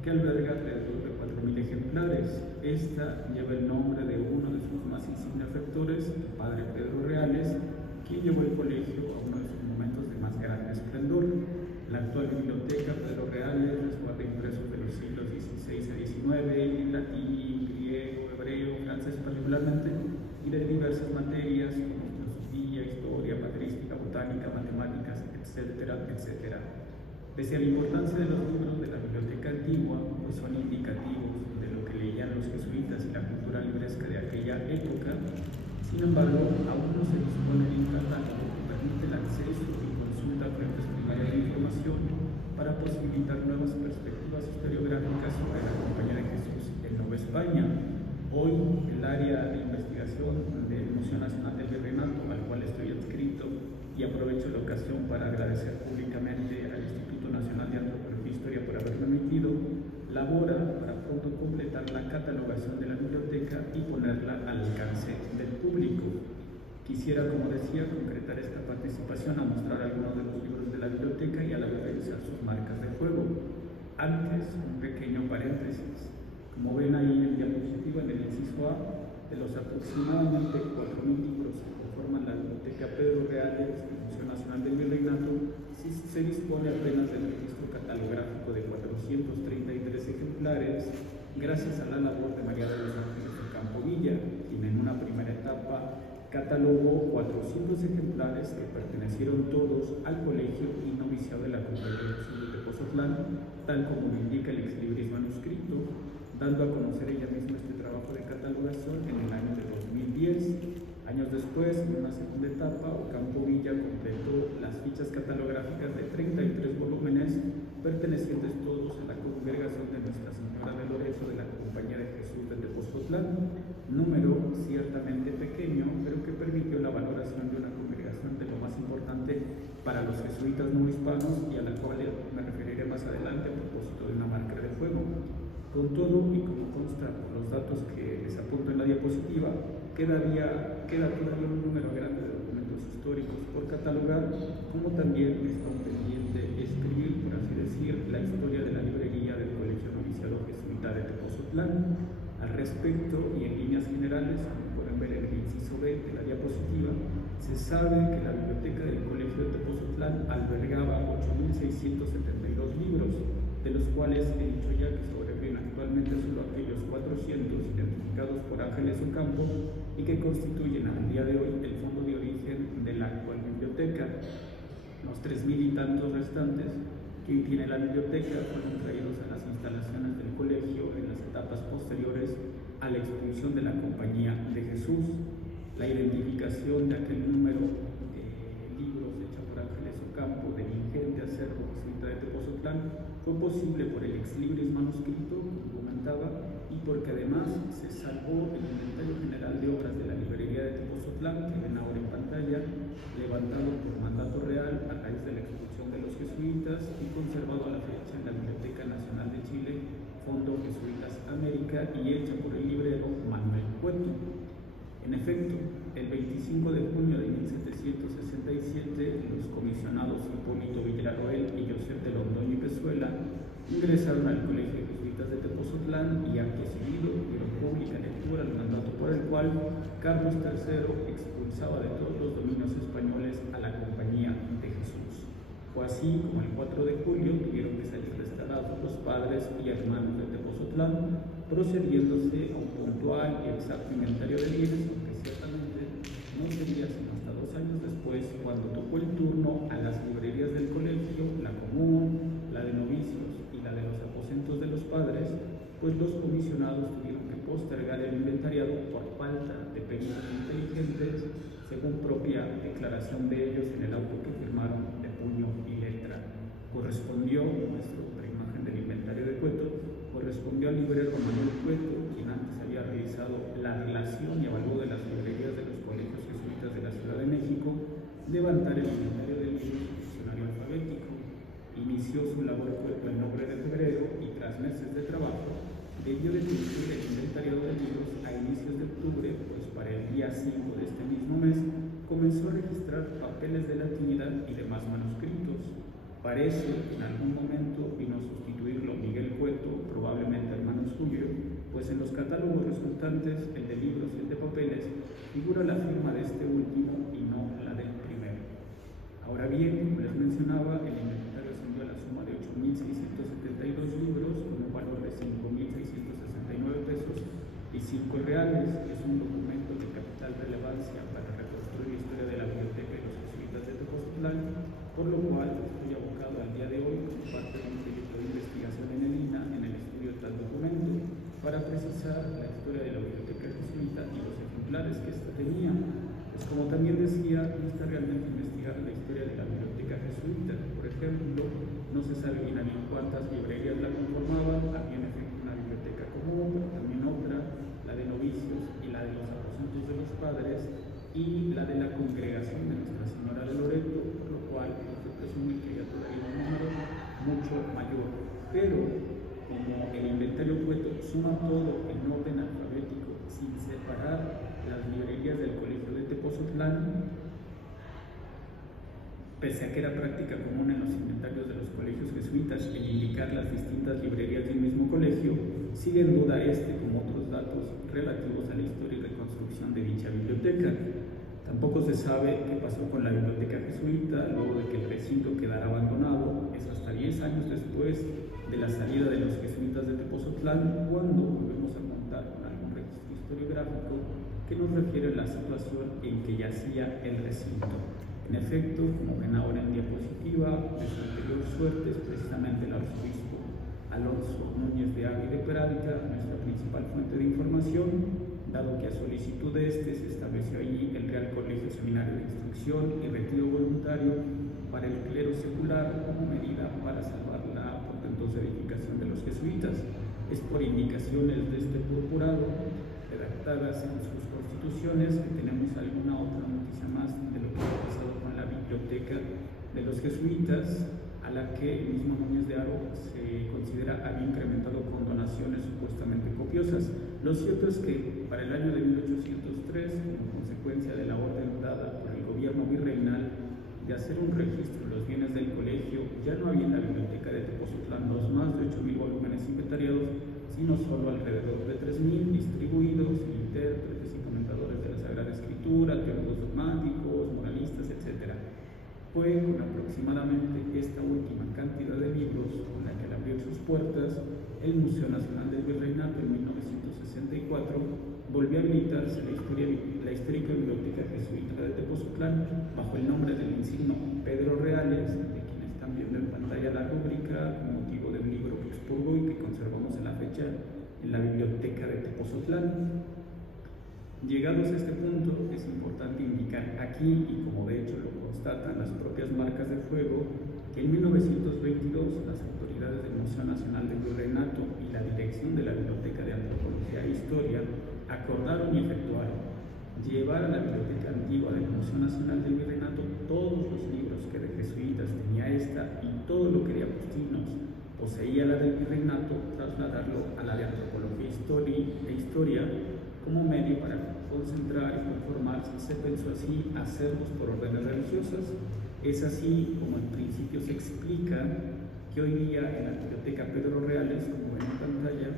que alberga alrededor de 4.000 ejemplares. Esta lleva el nombre de uno de sus más insignes rectores, el padre Pedro Reales, quien llevó el colegio a uno de sus momentos de más grande esplendor. La actual biblioteca Pedro Reales resguarda impresos de los siglos XVI a XIX en latín, griego, hebreo, francés particularmente, y de diversas materias como filosofía, historia, patrística, botánica, matemáticas, etcétera, etcétera. Pese a la importancia de los libros de la biblioteca antigua, pues son indicativos de lo que leían los jesuitas y la cultura libresca de aquella época. Sin embargo, aún no se dispone de un catálogo que permite el acceso y consulta a fuentes primarias de información para posibilitar nuevas perspectivas historiográficas sobre la Compañía de Jesús en Nueva España. Hoy, el área de investigación del Museo Nacional del Virreinato, al cual estoy adscrito, y aprovecho la ocasión para agradecer públicamente al Instituto Nacional de Antropología e Historia por haber permitido, labora para pronto completar la catalogación de la biblioteca y ponerla al alcance del público. Quisiera, como decía, concretar esta participación a mostrar algunos de los libros de la biblioteca y a la vez revisar sus marcas de fuego. Antes, un pequeño paréntesis. Como ven ahí en diapositiva, en el inciso A, de los aproximadamente 4.000 libros que conforman la biblioteca Pedro Reales del Museo Nacional del Virreinato, se dispone apenas del registro catalográfico de 433 ejemplares, gracias a la labor de María de los Ángeles de Campovilla, quien en una primera etapa catalogó 400 ejemplares que pertenecieron todos al Colegio y Noviciado de la Compañía de Jesús de Tepozotlán, tal como lo indica el exlibris manuscrito, dando a conocer ella misma este trabajo de catalogación en el año de 2010. Años después, en una segunda etapa, Ocampo Villa completó las fichas catalográficas de 33 volúmenes, pertenecientes todos a la congregación de Nuestra Señora de Loreto de la Compañía de Jesús de Tepozotlán, número ciertamente pequeño, pero que permitió la valoración de una congregación de lo más importante para los jesuitas no hispanos y a la cual me referiré más adelante a propósito de una marca de fuego. Con todo, y como consta por los datos que les apunto en la diapositiva, queda todavía un número grande de documentos históricos por catalogar, como también está un pendiente escribir, por así decir, la historia de la librería del Colegio Noviciado Jesuita de Tepozotlán. Al respecto, y en líneas generales, como pueden ver en el inciso B de la diapositiva, se sabe que la biblioteca del Colegio de Tepozotlán albergaba 8.672 libros, de los cuales he dicho ya que sobreviven actualmente solo aquellos 400 identificados por Ángeles Ocampo y que constituyen al día de hoy el fondo de origen de la actual biblioteca. Los 3.000 y tantos restantes que hoy tiene la biblioteca fueron traídos a las instalaciones del colegio en las etapas posteriores a la expulsión de la Compañía de Jesús. La identificación de aquel número de libros hecha por Ángeles Ocampo del ingente acervo jesuita de Tepozotlán fue posible por el exlibris manuscrito, como comentaba, y porque además se salvó el inventario general de obras de la librería de Tepozotlán, que ven ahora en pantalla, levantado por mandato real a raíz de la expulsión de los jesuitas y conservado a la fecha en la Biblioteca Nacional de Chile, Fondo Jesuitas América, y hecha por el librero Manuel Cueto. En efecto, el 25 de junio de 1767, los comisionados Hipólito Villarroel y Josep de Londoño y Pezuela ingresaron al Colegio de Jesuitas de Tepozotlán y, acto seguido, dieron pública lectura al mandato por el cual Carlos III expulsaba de todos los dominios españoles a la Compañía de Jesús. Fue así como el 4 de julio tuvieron que salir restaurados los padres y hermanos de Tepozotlán, procediéndose a un puntual y exacto inventario de bienes, aunque ciertamente no sería sino hasta 2 años después cuando tocó el turno a las librerías del colegio, la común, la de novicios y la de los aposentos de los padres, pues los comisionados tuvieron que postergar el inventariado por falta de peritos inteligentes, según propia declaración de ellos en el auto que firmaron de puño y letra. Correspondió, nuestra imagen del inventario de Cueto, correspondió al librero Manuel Cueto, quien antes había realizado la relación y avalúo de las librerías de los colegios jesuitas de la Ciudad de México, levantar el inventario del libro del diccionario alfabético. Inició su labor Cueto el 9 de febrero y tras meses de trabajo, debió de concluir el inventariado de libros a inicios de octubre, pues para el día 5 de este mismo mes comenzó a registrar papeles de latinidad y demás manuscritos. Parece que en algún momento vino a sustituirlo Miguel Cueto, probablemente hermano suyo, pues en los catálogos resultantes, el de libros y el de papeles, figura la firma de este último y no la del primero. Ahora bien, como les mencionaba, el inventario ascendió a la suma de 8.672 libros con un valor de 5.669 pesos y 5 reales. Es un documento de capital relevancia para reconstruir la historia de la biblioteca de los jesuitas de Tepozotlán, por lo cual estoy abocado al día de hoy como parte de un proyecto de investigación en el INAH en el estudio de tal documento para precisar la historia de la biblioteca jesuita y los ejemplares que ésta tenía. Pues como también decía, no está realmente investigada la historia de la biblioteca jesuita. Por ejemplo, no se sabe bien a bien cuántas librerías la conformaban. Había en efecto una biblioteca común, pero también otra, la de novicios y la de los aposentos de los padres y la de la congregación de Nuestra Señora de Loreto, por lo cual se presume que ya todavía un número mucho mayor. Pero como el inventario Cueto suma todo en orden alfabético sin separar las librerías del colegio de Tepozotlán, pese a que era práctica común en los inventarios de los colegios jesuitas el indicar las distintas librerías de un mismo colegio, sigue en duda como otros datos relativos a la historia y reconstrucción de dicha biblioteca. Tampoco se sabe qué pasó con la biblioteca jesuita luego de que el recinto quedara abandonado. Es hasta 10 años después de la salida de los jesuitas de Tepozotlán cuando volvemos a contar con algún registro historiográfico que nos refiere a la situación en que yacía el recinto. En efecto, como ven ahora en diapositiva, de su anterior suerte es precisamente el arzobispo Alonso Núñez de Ávila y de Peralta, nuestra principal fuente de información, dado que a solicitud de este se estableció allí el Real Colegio Seminario de Instrucción y Retiro Voluntario para el clero secular como medida para salvar la portentosa edificación de los jesuitas. Es por indicaciones de este procurado, redactadas en sus constituciones, que tenemos alguna otra noticia más de lo que ha pasado con la biblioteca de los jesuitas, a la que el mismo Núñez de Haro se considera había incrementado con donaciones supuestamente copiosas. Lo cierto es que para el año de 1803, como consecuencia de la orden dada por el gobierno virreinal de hacer un registro de los bienes del colegio, ya no había en la biblioteca de Tepozotlán los más de 8.000 volúmenes inventariados, sino solo alrededor de 3.000 distribuidos, intérpretes y comentadores de la Sagrada Escritura, teólogos dogmáticos, moralistas, etc. Fue con aproximadamente esta última cantidad de libros con la que al abrir sus puertas, el Museo Nacional del Virreinato en 1964 volvió a habilitarse la histórica biblioteca jesuita de Tepozotlán bajo el nombre del insigno Pedro Reales, de quien están viendo en pantalla la rúbrica con motivo de un libro que expurgó y que conservamos en la fecha en la biblioteca de Tepozotlán. Llegados a este punto, es importante indicar aquí, y como de hecho lo constatan las propias marcas de fuego, que en 1922 las autoridades del Museo Nacional del Virreinato y la dirección de la Biblioteca de Antropología e Historia acordaron y efectuaron llevar a la biblioteca antigua del Museo Nacional del Virreinato todos los libros que de jesuitas tenía esta y todo lo que de agustinos poseía la del Virreinato, trasladarlo a la de Antropología e Historia como medio para concentrar y conformar, se pensó así, acervos por órdenes religiosas. Es así como en principio se explica que hoy día en la biblioteca Pedro Reales, como ven en pantalla,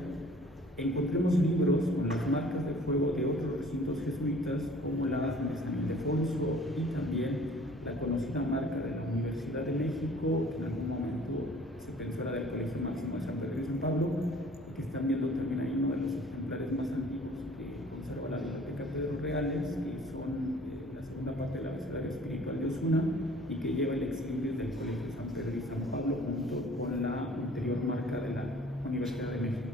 encontremos libros con las marcas de fuego de otros recintos jesuitas como la de San Ildefonso y también la la conocida marca de la Universidad de México, que en algún momento se pensó era del Colegio Máximo de San Pedro y San Pablo, y que están viendo también ahí uno de los ejemplares más antiguos que conserva la Biblioteca Pedro Reales, que son la segunda parte del abecedario espiritual de Osuna, y que lleva el ex libris del Colegio San Pedro y San Pablo junto con la anterior marca de la Universidad de México.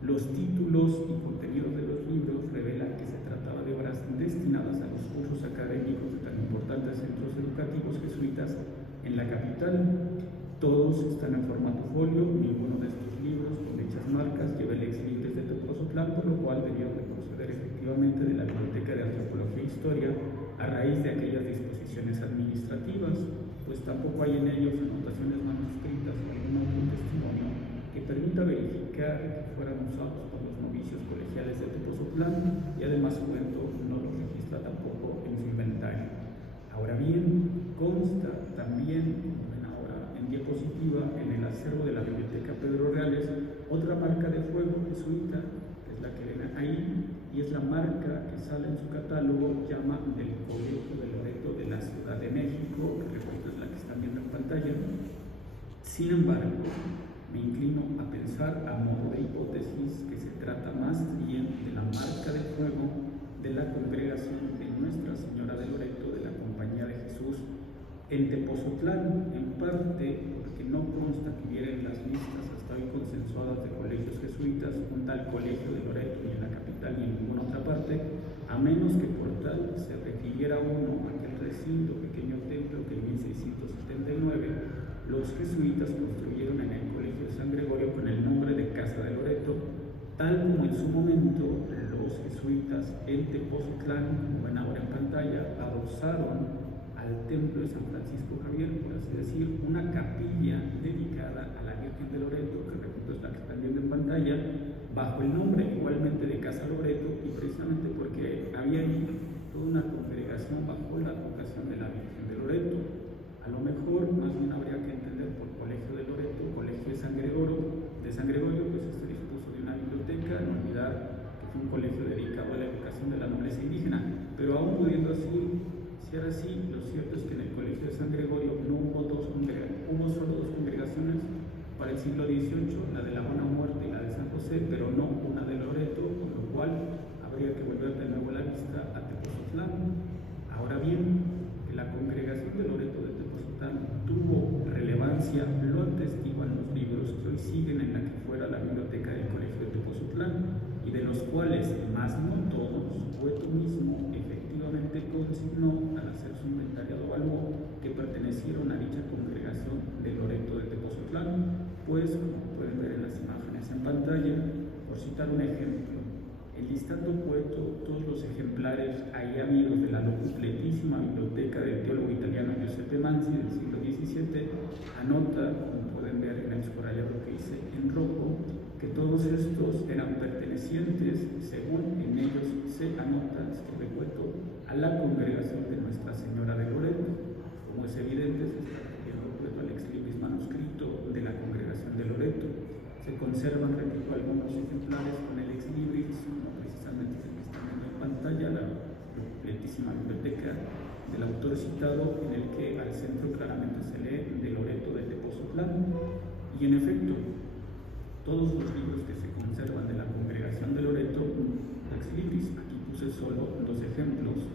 Los títulos y contenidos de los libros revelan que se trataba de obras destinadas a los cursos académicos de tan importantes centros educativos jesuitas en la capital. Todos están en formato folio, ninguno de estos libros con dichas marcas lleva el ex libris de Tepozotlán, por lo cual debieron de proceder efectivamente de la Biblioteca de Antropología e Historia a raíz de aquellas disposiciones administrativas, pues tampoco hay en ellos anotaciones manuscritas o algún otro testimonio que permita verificar que fueran usados por los novicios colegiales de Tepozotlán, y además su cuento no los registra tampoco en su inventario. Ahora bien, consta también, como ven ahora en diapositiva, en el acervo de la Biblioteca Pedro Reales, otra marca de fuego jesuita, que es la que ven ahí, y es la marca que sale en su catálogo, llama del Colegio de Loreto de la Ciudad de México, que repito es la que están viendo en pantalla. Sin embargo, me inclino a pensar a modo de hipótesis que se trata más bien de la marca de fuego de la congregación de Nuestra Señora de Loreto de la Compañía de Jesús en Tepozotlán, en parte porque no consta que hubiera en las listas hasta hoy consensuadas de colegios jesuitas un tal colegio de Loreto ni en la capital ni en ninguna otra parte, a menos que por tal se refiriera uno a aquel recinto, pequeño templo que en 1679 los jesuitas construyeron en el Colegio de San Gregorio con el nombre de Casa de Loreto, tal como en su momento los jesuitas en Tepozotlán, como ven ahora en pantalla, adosaron al templo de San Francisco Javier, por así decir, una capilla dedicada a la Virgen de Loreto, que repito es la que están viendo en pantalla, bajo el nombre igualmente de Casa Loreto, y precisamente porque había ahí toda una congregación bajo la advocación de la Virgen de Loreto. A lo mejor más bien habría que entender por Colegio de Loreto, Colegio de San Gregorio, pues se dispuso de una biblioteca, no olvidar que fue un colegio dedicado a la educación de la nobleza indígena, pero aún pudiendo así, si era así, lo cierto es que en el Colegio de San Gregorio no hubo solo dos congregaciones para el siglo XVIII, la de la Buena Muerte y la de San José, pero no una de Loreto, con lo cual habría que volver de nuevo la vista a Tepozotlán. Ahora bien, que la congregación de Loreto de Tepozotlán tuvo relevancia lo atestiguan los libros que hoy siguen en la que fuera la biblioteca del Colegio de Tepozotlán, y de los cuales, más no todos, Cueto mismo efectivamente consignó al hacer su inventariado evaluó que pertenecieron a dicha congregación de Loreto de Tepozotlán, pues como pueden ver en las imágenes en pantalla, por citar un ejemplo, el listando Cueto todos los ejemplares ahí habidos de la completísima biblioteca del teólogo italiano Giuseppe Manzi del siglo XVII, anota, como pueden ver en el subrayado que hice en rojo, que todos estos eran pertenecientes, según en ellos se anota, escribe Cueto, a la congregación de Nuestra Señora de Loreto. Como es evidente, se está refiriendo Cueto al ex libris manuscrito de la congregación de Loreto. Se conservan, repito, algunos ejemplares con el ex libris, como precisamente el que están viendo en pantalla, la completísima biblioteca del autor citado, en el que al centro claramente se lee de Loreto de Tepozotlán. Y en efecto, todos los libros que se conservan de la congregación de Loreto, ex libris, aquí puse solo dos ejemplos.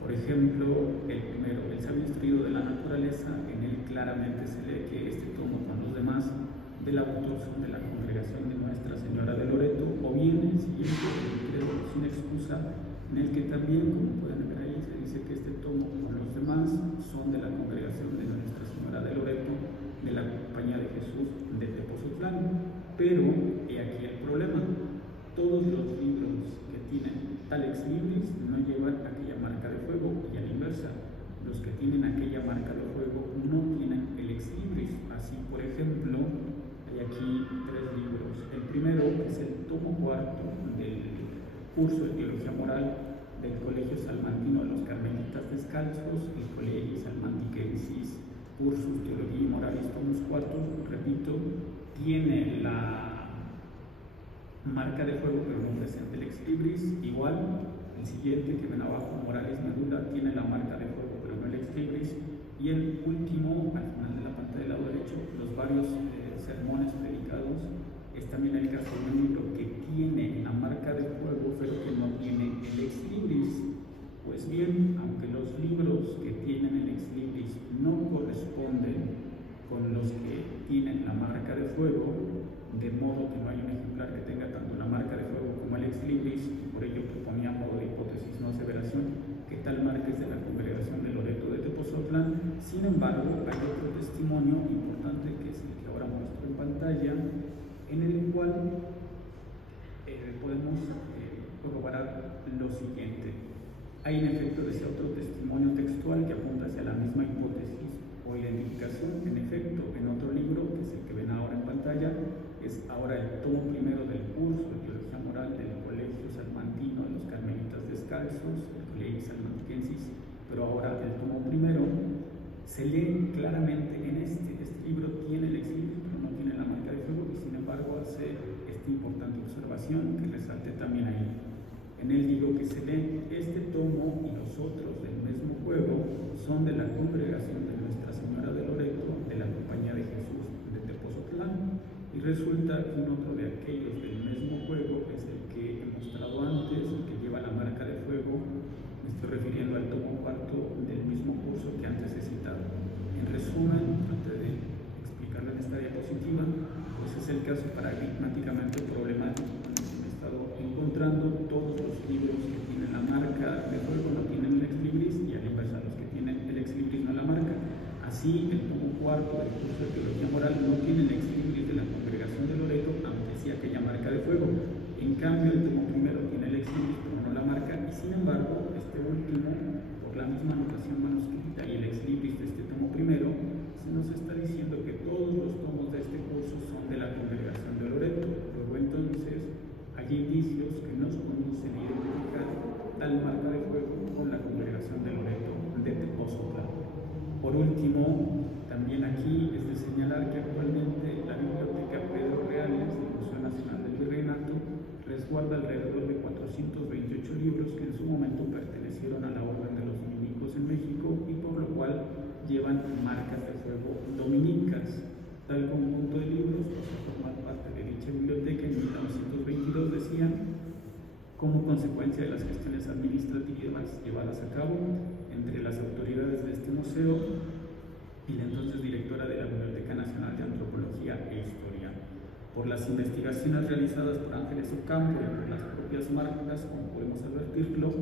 Por ejemplo, el primero, El sabio instruido de la naturaleza, en él claramente se lee que este tomo con los demás del autor son de la congregación de Nuestra Señora de Loreto, o bien el siguiente, el credo sin excusa, en el que también, como pueden ver ahí, se dice que este tomo con los demás son de la congregación de Nuestra Señora de Loreto, de la Compañía de Jesús de Tepozotlán. Pero, he aquí el problema, todos los libros que tienen tal ex libris no llevan aquella marca de fuego, y a la inversa, los que tienen aquella marca de fuego no tienen el ex libris. Así, por ejemplo, hay aquí tres libros. El primero es el tomo cuarto del curso de Teología Moral del Colegio Salmantino de los Carmelitas Descalzos, el Colegio Salmanticensis, cursus Teología y Moralis, tomos cuartos, repito, tiene la marca de fuego pero no presenta el ex libris. Igual, el siguiente que ven abajo, Moralis Medula, tiene la marca de fuego pero no el ex ex libris, y el último, al final de la parte del lado derecho, los varios sermones predicados. Es también el caso de un libro que tiene la marca de fuego, pero que no tiene el ex libris. Pues bien, aunque los libros que tienen el ex libris no corresponden con los que tienen la marca de fuego, de modo que no hay un ejemplar que tenga tanto la marca de fuego como el ex libris, y por ello proponía a modo de hipótesis no aseveración que tal marca es de la congregación de Loreto de Tepozotlán. Sin embargo, hay otro testimonio importante que es el que ahora muestro en pantalla, en el cual podemos corroborar lo siguiente. Hay en efecto ese otro testimonio textual que apunta hacia la misma hipótesis o identificación. En efecto, en otro libro, que es el que ven ahora en pantalla, es ahora el tomo primero del curso de Teología Moral del Colegio Salmantino de los Carmelitas Descalzos, el Colegio Salmanticensis, pero ahora el tomo primero, se lee claramente en este libro tiene el ex libris, pero no tiene la marca de fuego, y sin embargo hace esta importante observación que resalté también ahí. En él digo que se lee este tomo y los otros del mismo juego son de la congregación de Nuestra Señora de Loreto de la Compañía de Jesús de Tepozotlán, y resulta que un otro de aquellos del mismo juego es el que he mostrado antes, el que lleva la marca de fuego. Me estoy refiriendo al tomo cuarto del mismo curso que antes he citado. En resumen, antes de explicarlo en esta diapositiva, pues es el caso paradigmáticamente problemático con el que me he estado encontrando. Todos los libros que tienen la marca de fuego no tienen el ex libris, y al inverso, los que tienen el ex libris no la marca. Así, el tomo cuarto del curso de Teología Moral no tiene el ex libris de la congregación de Loreto, aunque sí aquella marca de fuego. En cambio, el tomo primero tiene el ex libris, pero no la marca, y sin embargo, este último, por la misma anotación manuscrita y el ex libris de este tomo primero, se nos está diciendo que todos los tomos de este curso son de la congregación de Loreto. Luego entonces hay indicios que nos conducen a identificar tal marca de fuego con la congregación de Loreto de Tepozotlán. Por último, también aquí es de señalar que actualmente la Biblioteca Pedro Reales del Museo Nacional del Virreinato resguarda alrededor de 428 libros que en su momento pertenecieron a la Orden de los Dominicos en México, y por lo cual llevan marcas de fuego dominicas. Tal conjunto de libros pasó a formar parte de dicha biblioteca en 1922, decían, como consecuencia de las gestiones administrativas llevadas a cabo entre las autoridades de este museo y la entonces directora de la Biblioteca Nacional de Antropología e Historia. Por las investigaciones realizadas por Ángeles Ocampo y por las propias marcas, como podemos advertirlo,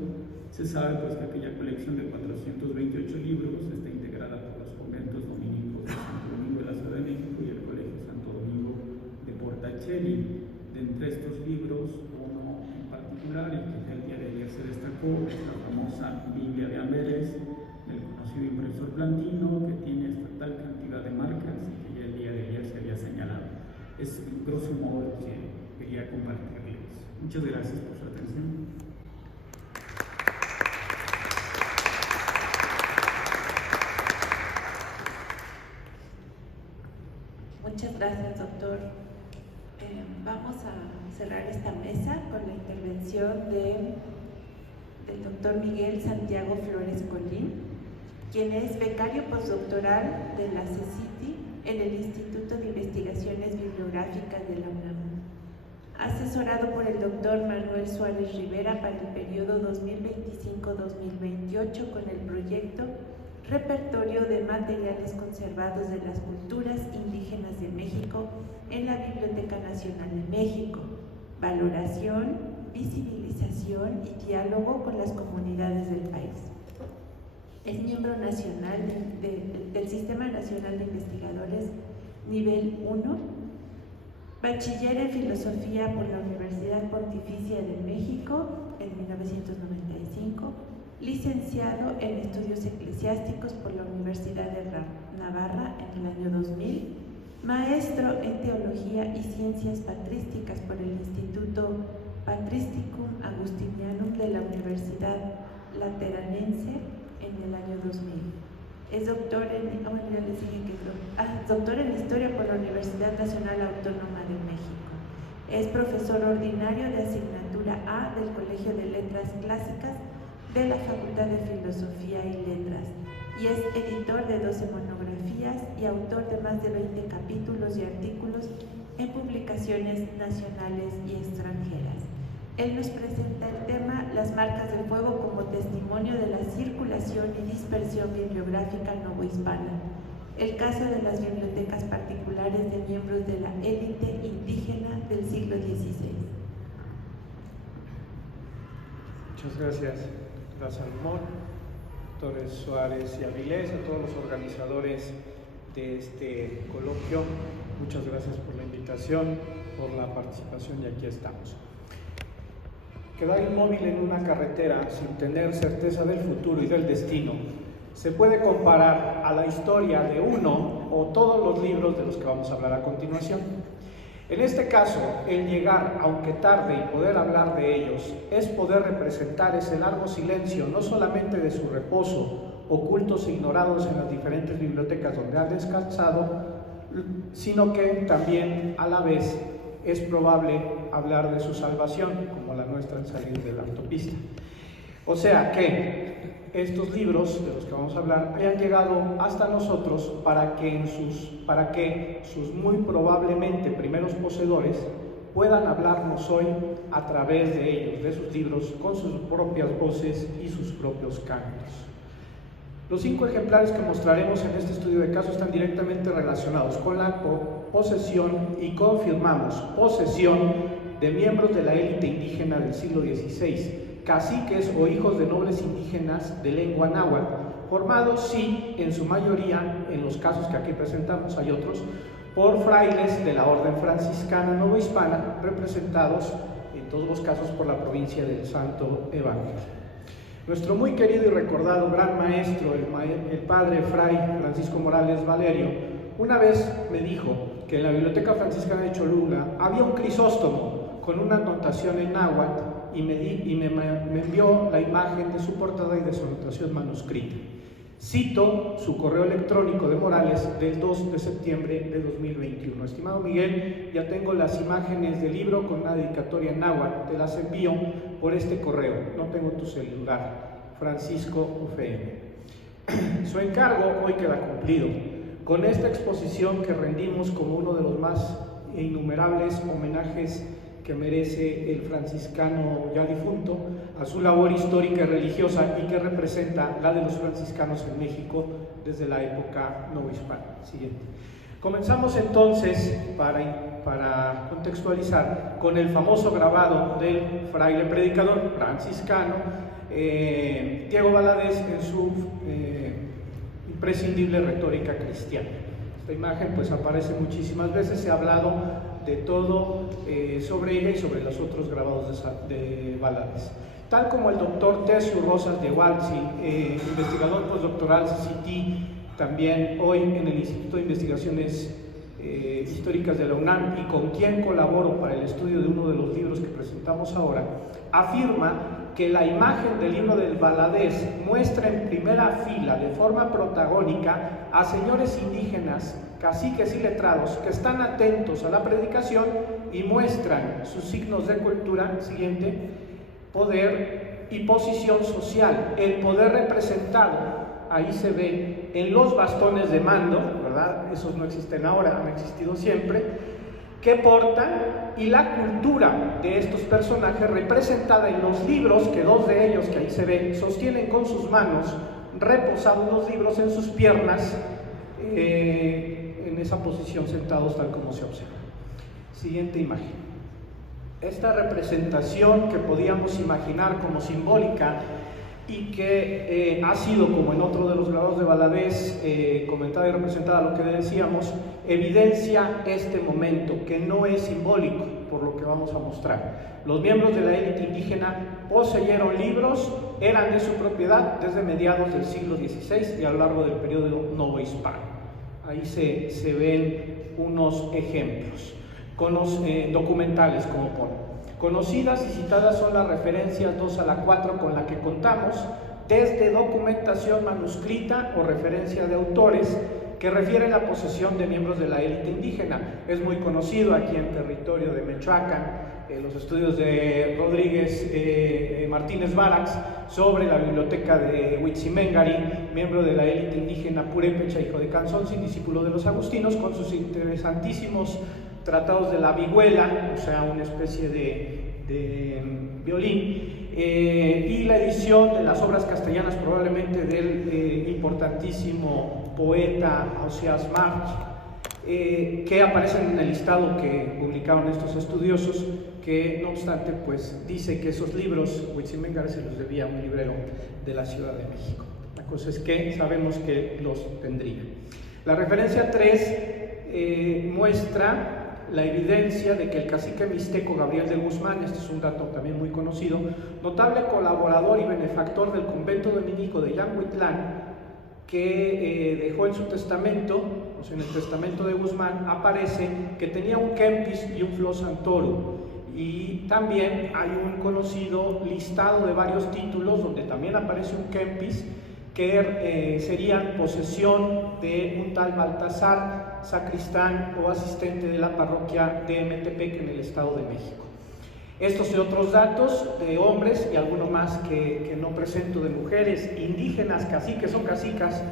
se sabe pues que aquella colección de 428 libros está integrada por los conventos dominicos de Santo Domingo de la Ciudad de México y el Colegio Santo Domingo de Portacheli. De entre estos libros, uno en particular, y que el día de ayer se destacó, es la famosa Biblia de Amberes, del conocido impresor Plantino, que tiene esta tal cantidad de marcas y que ya el día de ayer se había señalado. Es grosso modo lo que quería compartirles. Muchas gracias por su atención. Muchas gracias, doctor. Vamos a cerrar esta mesa con la intervención del doctor Miguel Santiago Flores Colín, quien es becario postdoctoral de la CECITI en el Instituto de Investigaciones Bibliográficas de la UNAM. Asesorado por el doctor Manuel Suárez Rivera para el periodo 2025-2028 con el proyecto Repertorio de Materiales Conservados de las Culturas Indígenas de México en la Biblioteca Nacional de México, valoración, visibilización y diálogo con las comunidades del país. Es miembro nacional del Sistema Nacional de Investigadores Nivel 1, bachiller en Filosofía por la Universidad Pontificia de México en 1995, licenciado en Estudios Eclesiásticos por la Universidad de Navarra en el año 2000, maestro en Teología y Ciencias Patrísticas por el Instituto Patristicum Agustinianum de la Universidad Lateranense en el año 2000. Es doctor doctor en Historia por la Universidad Nacional Autónoma de México. Es profesor ordinario de asignatura A del Colegio de Letras Clásicas de la Facultad de Filosofía y Letras. y es editor de 12 monografías y autor de más de 20 capítulos y artículos en publicaciones nacionales y extranjeras. Él nos presenta el tema Las marcas del fuego como testimonio de la circulación y dispersión bibliográfica novohispana, el caso de las bibliotecas particulares de miembros de la élite indígena del siglo XVI. Muchas gracias, doctora Salomón, doctores Suárez y Avilés, a todos los organizadores de este coloquio. Muchas gracias por la invitación, por la participación y aquí estamos. Quedar inmóvil en una carretera sin tener certeza del futuro y del destino se puede comparar a la historia de uno o todos los libros de los que vamos a hablar a continuación. En este caso, el llegar, aunque tarde, y poder hablar de ellos, es poder representar ese largo silencio, no solamente de su reposo, ocultos e ignorados en las diferentes bibliotecas donde han descansado, sino que también a la vez es probable hablar de su salvación, como la nuestra al salir de la autopista. O sea que estos libros de los que vamos a hablar hayan llegado hasta nosotros para que sus muy probablemente primeros poseedores puedan hablarnos hoy a través de ellos, de sus libros, con sus propias voces y sus propios cantos. Los 5 ejemplares que mostraremos en este estudio de caso están directamente relacionados con la posesión y confirmamos posesión de miembros de la élite indígena del siglo XVI, caciques o hijos de nobles indígenas de lengua náhuatl, formados, sí, en su mayoría, en los casos que aquí presentamos, hay otros, por frailes de la Orden Franciscana Novohispana, representados en todos los casos por la provincia del Santo Evangelio. Nuestro muy querido y recordado gran maestro, el padre Fray Francisco Morales Valerio, una vez me dijo que en la Biblioteca Franciscana de Cholula había un crisóstomo con una anotación en náhuatl y me envió la imagen de su portada y de su anotación manuscrita. Cito su correo electrónico de Morales del 2 de septiembre de 2021. Estimado Miguel, ya tengo las imágenes del libro con una dedicatoria en náhuatl, te las envío por este correo, no tengo tu celular, Francisco UFM. Su encargo hoy queda cumplido. Con esta exposición que rendimos como uno de los más innumerables homenajes que merece el franciscano ya difunto a su labor histórica y religiosa y que representa la de los franciscanos en México desde la época novohispana. Siguiente. Comenzamos entonces, para contextualizar, con el famoso grabado del fraile predicador franciscano Diego Valadez en su imprescindible retórica cristiana. Esta imagen pues aparece muchísimas veces, se ha hablado de todo sobre ella y sobre los otros grabados de Valadez. Tal como el doctor Tesio Rosas de Hualsi, investigador postdoctoral CCT, también hoy en el Instituto de Investigaciones Históricas de la UNAM y con quien colaboro para el estudio de uno de los libros que presentamos ahora, afirma que la imagen del libro del Valadez muestra en primera fila, de forma protagónica, a señores indígenas, caciques y letrados que están atentos a la predicación y muestran sus signos de cultura, siguiente, poder y posición social. El poder representado, ahí se ve en los bastones de mando, ¿verdad? Esos no existen ahora, han existido siempre, que portan, y la cultura de estos personajes representada en los libros, que 2 de ellos que ahí se ven, sostienen con sus manos, reposados los libros en sus piernas, en esa posición sentados tal como se observa. Siguiente imagen. Esta representación que podíamos imaginar como simbólica y que ha sido, como en otro de los grabados de Valadez, comentada y representada, lo que decíamos, evidencia este momento, que no es simbólico, por lo que vamos a mostrar. Los miembros de la élite indígena poseyeron libros, eran de su propiedad desde mediados del siglo XVI y a lo largo del periodo novohispano. Ahí se ven unos ejemplos, con los documentales como ponen. Conocidas y citadas son las referencias 2 a la 4 con la que contamos, desde documentación manuscrita o referencia de autores que refieren la posesión de miembros de la élite indígena. Es muy conocido aquí en territorio de Michoacán los estudios de Rodríguez Martínez Barax sobre la biblioteca de Huitzimengari, miembro de la élite indígena purépecha, hijo de Canzonsin, discípulo de los agustinos, con sus interesantísimos tratados de la vihuela, o sea, una especie de violín, y la edición de las obras castellanas probablemente del importantísimo poeta Ausias March, que aparecen en el listado que publicaron estos estudiosos, que no obstante pues dice que esos libros Huitzimengari se los debía a un librero de la Ciudad de México. La cosa es que sabemos que los tendría. La referencia 3 muestra la evidencia de que el cacique mixteco Gabriel de Guzmán, este es un dato también muy conocido, notable colaborador y benefactor del convento dominico de Yanhuitlán, que dejó en su testamento, o sea, en el testamento de Guzmán, aparece que tenía un kempis y un flosantoro. Y también hay un conocido listado de varios títulos donde también aparece un kempis que serían posesión de un tal Baltasar, sacristán o asistente de la parroquia de Metepec en el Estado de México. Estos y otros datos de hombres y alguno más que no presento, de mujeres indígenas, caciques o cacicas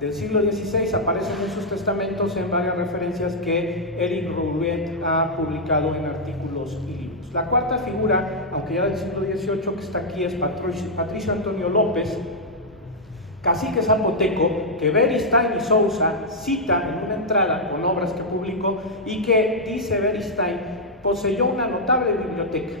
del siglo XVI, aparecen en sus testamentos en varias referencias que Eric Rouet ha publicado en artículos y libros. La cuarta figura, aunque ya del siglo XVIII, que está aquí, es Patricio Antonio López, cacique zapoteco, que Beristain y Sousa cita en una entrada con obras que publicó y que, dice Beristain, poseyó una notable biblioteca.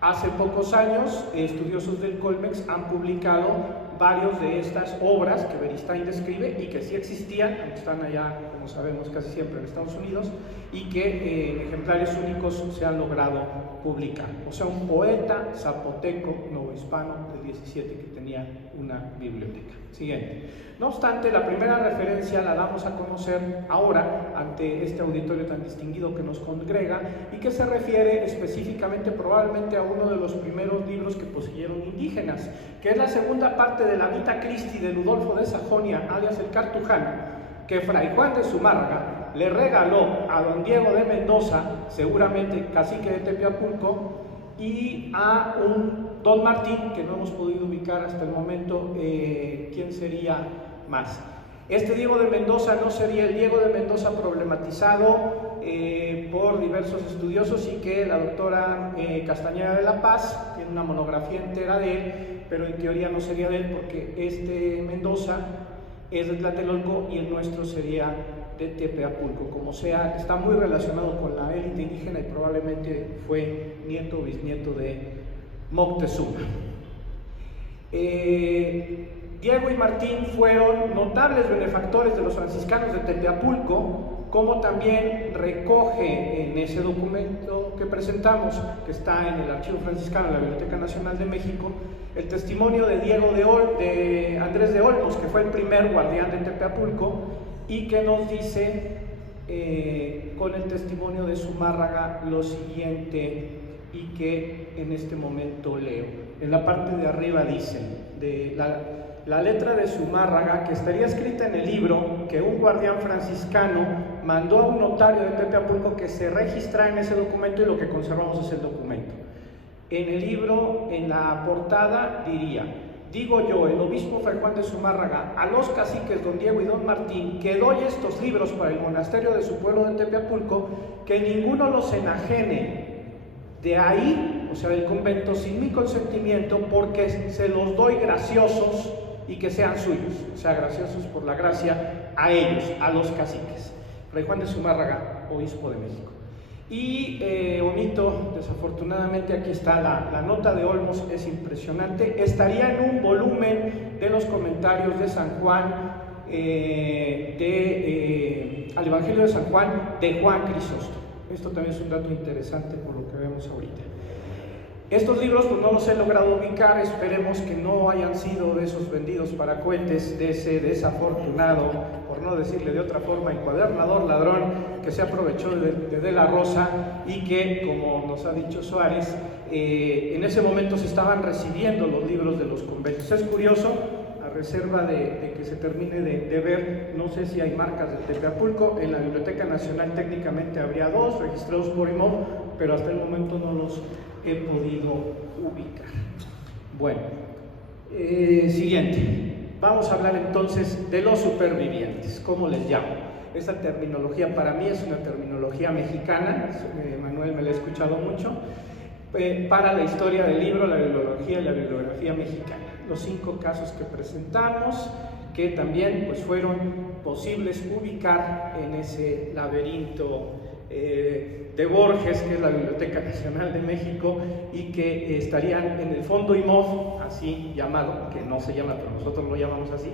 Hace pocos años, estudiosos del Colmex han publicado varios de estas obras que Beristain describe y que sí existían, aunque están allá, como sabemos, casi siempre en Estados Unidos, y que en ejemplares únicos se han logrado publicar. O sea, un poeta zapoteco novohispano del 17 que tenía una biblioteca. Siguiente. No obstante, la primera referencia la damos a conocer ahora ante este auditorio tan distinguido que nos congrega y que se refiere específicamente probablemente a uno de los primeros libros que poseyeron indígenas, que es la segunda parte de la Vita Christi de Ludolfo de Sajonia, alias el Cartujano, que Fray Juan de Zumárraga le regaló a don Diego de Mendoza, seguramente cacique de Tepeapulco, y a un don Martín, que no hemos podido ubicar hasta el momento quién sería más. Este Diego de Mendoza no sería el Diego de Mendoza problematizado por diversos estudiosos y que la doctora Castañeda de la Paz tiene una monografía entera de él, pero en teoría no sería de él porque este Mendoza es de Tlatelolco y el nuestro sería de Tepeapulco. Como sea, está muy relacionado con la élite indígena y probablemente fue nieto o bisnieto de Moctezuma. Diego y Martín fueron notables benefactores de los franciscanos de Tepeapulco, como también recoge en ese documento que presentamos, que está en el Archivo Franciscano de la Biblioteca Nacional de México, el testimonio de de Andrés de Olmos, que fue el primer guardián de Tepeapulco, y que nos dice con el testimonio de Zumárraga lo siguiente, y que en este momento leo. En la parte de arriba dice, de la letra de Zumárraga, que estaría escrita en el libro que un guardián franciscano mandó a un notario de Tepeapulco que se registrara en ese documento, y lo que conservamos es el documento. En el libro, en la portada, diría: digo yo, el obispo Fray Juan de Zumárraga, a los caciques don Diego y don Martín, que doy estos libros para el monasterio de su pueblo de Tepeapulco, que ninguno los enajene de ahí, o sea, del convento, sin mi consentimiento, porque se los doy graciosos y que sean suyos, o sea, graciosos por la gracia a ellos, a los caciques. Fray Juan de Zumárraga, obispo de México. Y omito, desafortunadamente, aquí está la nota de Olmos, es impresionante, estaría en un volumen de los comentarios de San Juan, al Evangelio de San Juan, de Juan Crisóstomo. Esto también es un dato interesante por lo que vemos ahorita. Estos libros pues no los he logrado ubicar, esperemos que no hayan sido de esos vendidos para cohetes de ese desafortunado, por no decirle de otra forma, encuadernador ladrón que se aprovechó de la Rosa y que, como nos ha dicho Suárez, en ese momento se estaban recibiendo los libros de los conventos. Es curioso, a reserva de que se termine de ver, no sé si hay marcas de Tepeapulco, en la Biblioteca Nacional técnicamente habría dos, registrados por IMOB, pero hasta el momento no los he podido ubicar. Bueno, siguiente. Vamos a hablar entonces de los supervivientes, ¿cómo les llamo? Esta terminología para mí es una terminología mexicana, Manuel me la he escuchado mucho, para la historia del libro, la bibliografía y la bibliografía mexicana. Los 5 casos que presentamos, que también pues, fueron posibles ubicar en ese laberinto de Borges, que es la Biblioteca Nacional de México, y que estarían en el fondo IMOF, así llamado, que no se llama, pero nosotros lo llamamos así,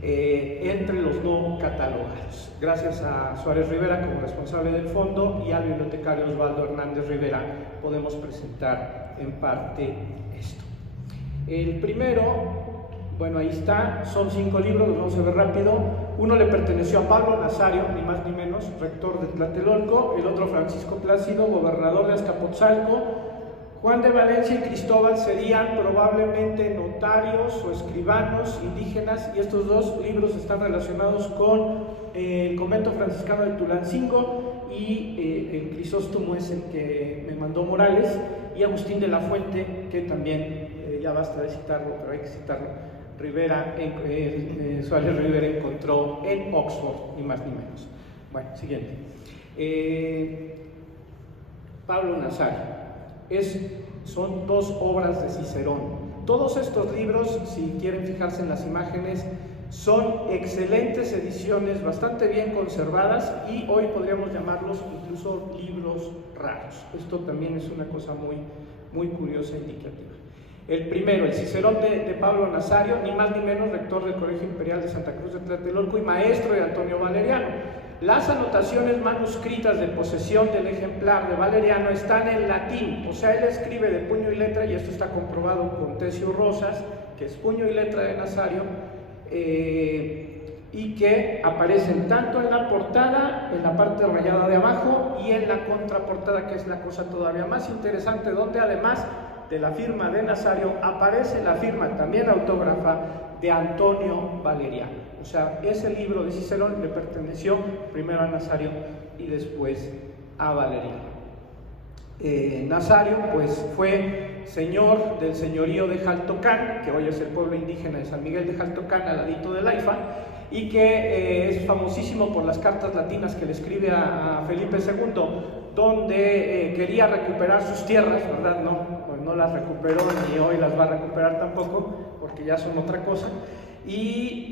entre los no catalogados. Gracias a Suárez Rivera como responsable del fondo y al bibliotecario Osvaldo Hernández Rivera podemos presentar en parte esto. El primero, bueno, ahí está, son 5 libros, los vamos a ver rápido. Uno le perteneció a Pablo Nazario, ni más ni menos, rector de Tlatelolco. El otro Francisco Plácido, gobernador de Azcapotzalco. Juan de Valencia y Cristóbal serían probablemente notarios o escribanos indígenas, y estos 2 libros están relacionados con el convento franciscano de Tulancingo, y el Crisóstomo es el que me mandó Morales, y Agustín de la Fuente, que también, ya basta de citarlo, pero hay que citarlo, Suárez Rivera encontró en Oxford, ni más ni menos. Bueno, siguiente. Pablo Nazario. Son 2 obras de Cicerón. Todos estos libros, si quieren fijarse en las imágenes, son excelentes ediciones, bastante bien conservadas, y hoy podríamos llamarlos incluso libros raros. Esto también es una cosa muy, muy curiosa e indicativa. El primero, el Cicerón de Pablo Nazario, ni más ni menos rector del Colegio Imperial de Santa Cruz de Tlatelolco y maestro de Antonio Valeriano. Las anotaciones manuscritas de posesión del ejemplar de Valeriano están en latín, o sea, él escribe de puño y letra, y esto está comprobado con Tesio Rosas, que es puño y letra de Nazario, y que aparecen tanto en la portada, en la parte rayada de abajo, y en la contraportada, que es la cosa todavía más interesante, donde además de la firma de Nazario aparece la firma también autógrafa de Antonio Valeriano. O sea, ese libro de Cicerón le perteneció primero a Nazario y después a Valeriano. Nazario pues fue señor del señorío de Jaltocán, que hoy es el pueblo indígena de San Miguel de Jaltocán, al ladito del AIFA, y que es famosísimo por las cartas latinas que le escribe a Felipe II, donde quería recuperar sus tierras, ¿verdad? No las recuperó, ni hoy las va a recuperar tampoco, porque ya son otra cosa. Y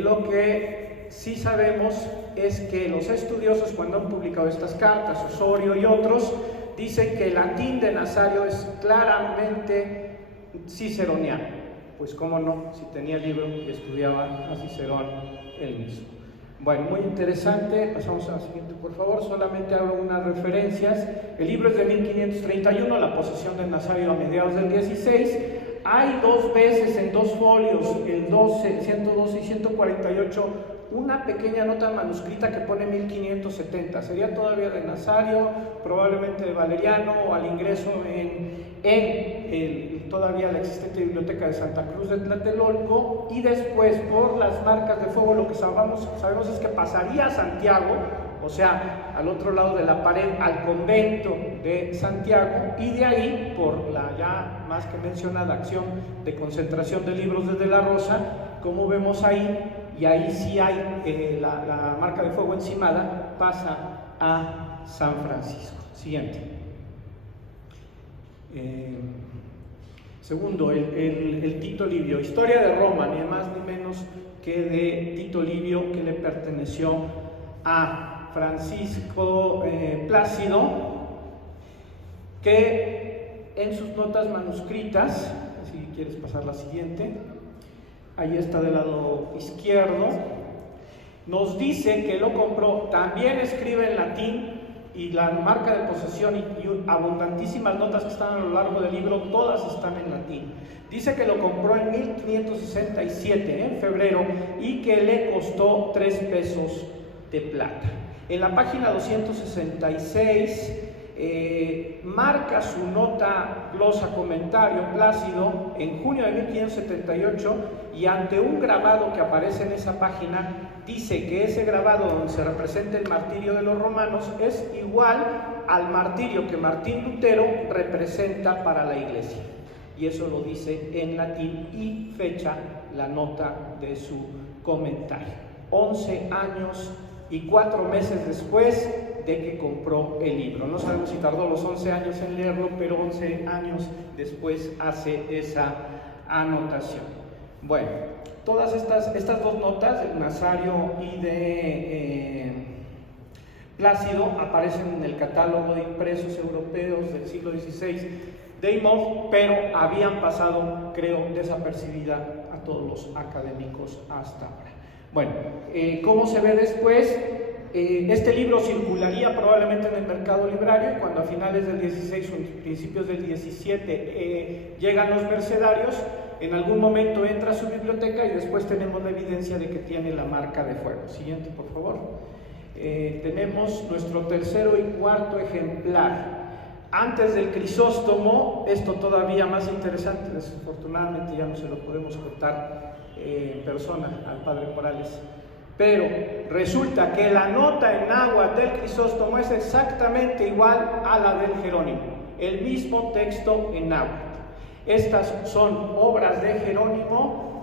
lo que sí sabemos es que los estudiosos, cuando han publicado estas cartas, Osorio y otros, dicen que el latín de Nazario es claramente ciceroniano. Pues cómo no, si tenía el libro y estudiaba a Cicerón él mismo. Bueno, muy interesante. Pasamos a la siguiente, por favor. Solamente hago unas referencias. El libro es de 1531, la posesión de Nazario a mediados del 16. Hay 2 veces en 2 folios, el 112 y 148, una pequeña nota manuscrita que pone 1570. Sería todavía de Nazario, probablemente de Valeriano, o al ingreso en todavía la existente biblioteca de Santa Cruz de Tlatelolco, y después por las marcas de fuego lo que sabemos es que pasaría a Santiago, o sea, al otro lado de la pared, al convento de Santiago, y de ahí, por la ya más que mencionada acción de concentración de libros desde La Rosa, como vemos ahí, y ahí sí hay la marca de fuego encimada, pasa a San Francisco. Siguiente. Segundo, el Tito Livio, historia de Roma, ni más ni menos que de Tito Livio, que le perteneció a Francisco Plácido, que en sus notas manuscritas, si quieres pasar la siguiente, ahí está del lado izquierdo, nos dice que lo compró, también escribe en latín, y la marca de posesión y abundantísimas notas que están a lo largo del libro, todas están en latín. Dice que lo compró en 1567, en febrero, y que le costó 3 pesos de plata. En la página 266 marca su nota, glosa, comentario Plácido en junio de 1578 y ante un grabado que aparece en esa página dice que ese grabado donde se representa el martirio de los romanos es igual al martirio que Martín Lutero representa para la Iglesia, y eso lo dice en latín y fecha la nota de su comentario, 11 años y 4 meses después de que compró el libro. No sabemos si tardó los 11 años en leerlo, pero 11 años después hace esa anotación. Bueno, todas estas dos notas, de Nazario y de Plácido, aparecen en el catálogo de impresos europeos del siglo XVI de Imhoff, pero habían pasado, creo, desapercibida a todos los académicos hasta ahora. Bueno, ¿cómo se ve después? Este libro circularía probablemente en el mercado librario, y cuando a finales del 16 o principios del 17 llegan los mercedarios, en algún momento entra a su biblioteca y después tenemos la evidencia de que tiene la marca de fuego. Siguiente, por favor. Tenemos nuestro tercero y cuarto ejemplar. Antes del Crisóstomo, esto todavía más interesante, desafortunadamente ya no se lo podemos contar en persona al padre Morales, pero resulta que la nota en náhuatl del Crisóstomo es exactamente igual a la del Jerónimo, el mismo texto en náhuatl. Estas son obras de Jerónimo,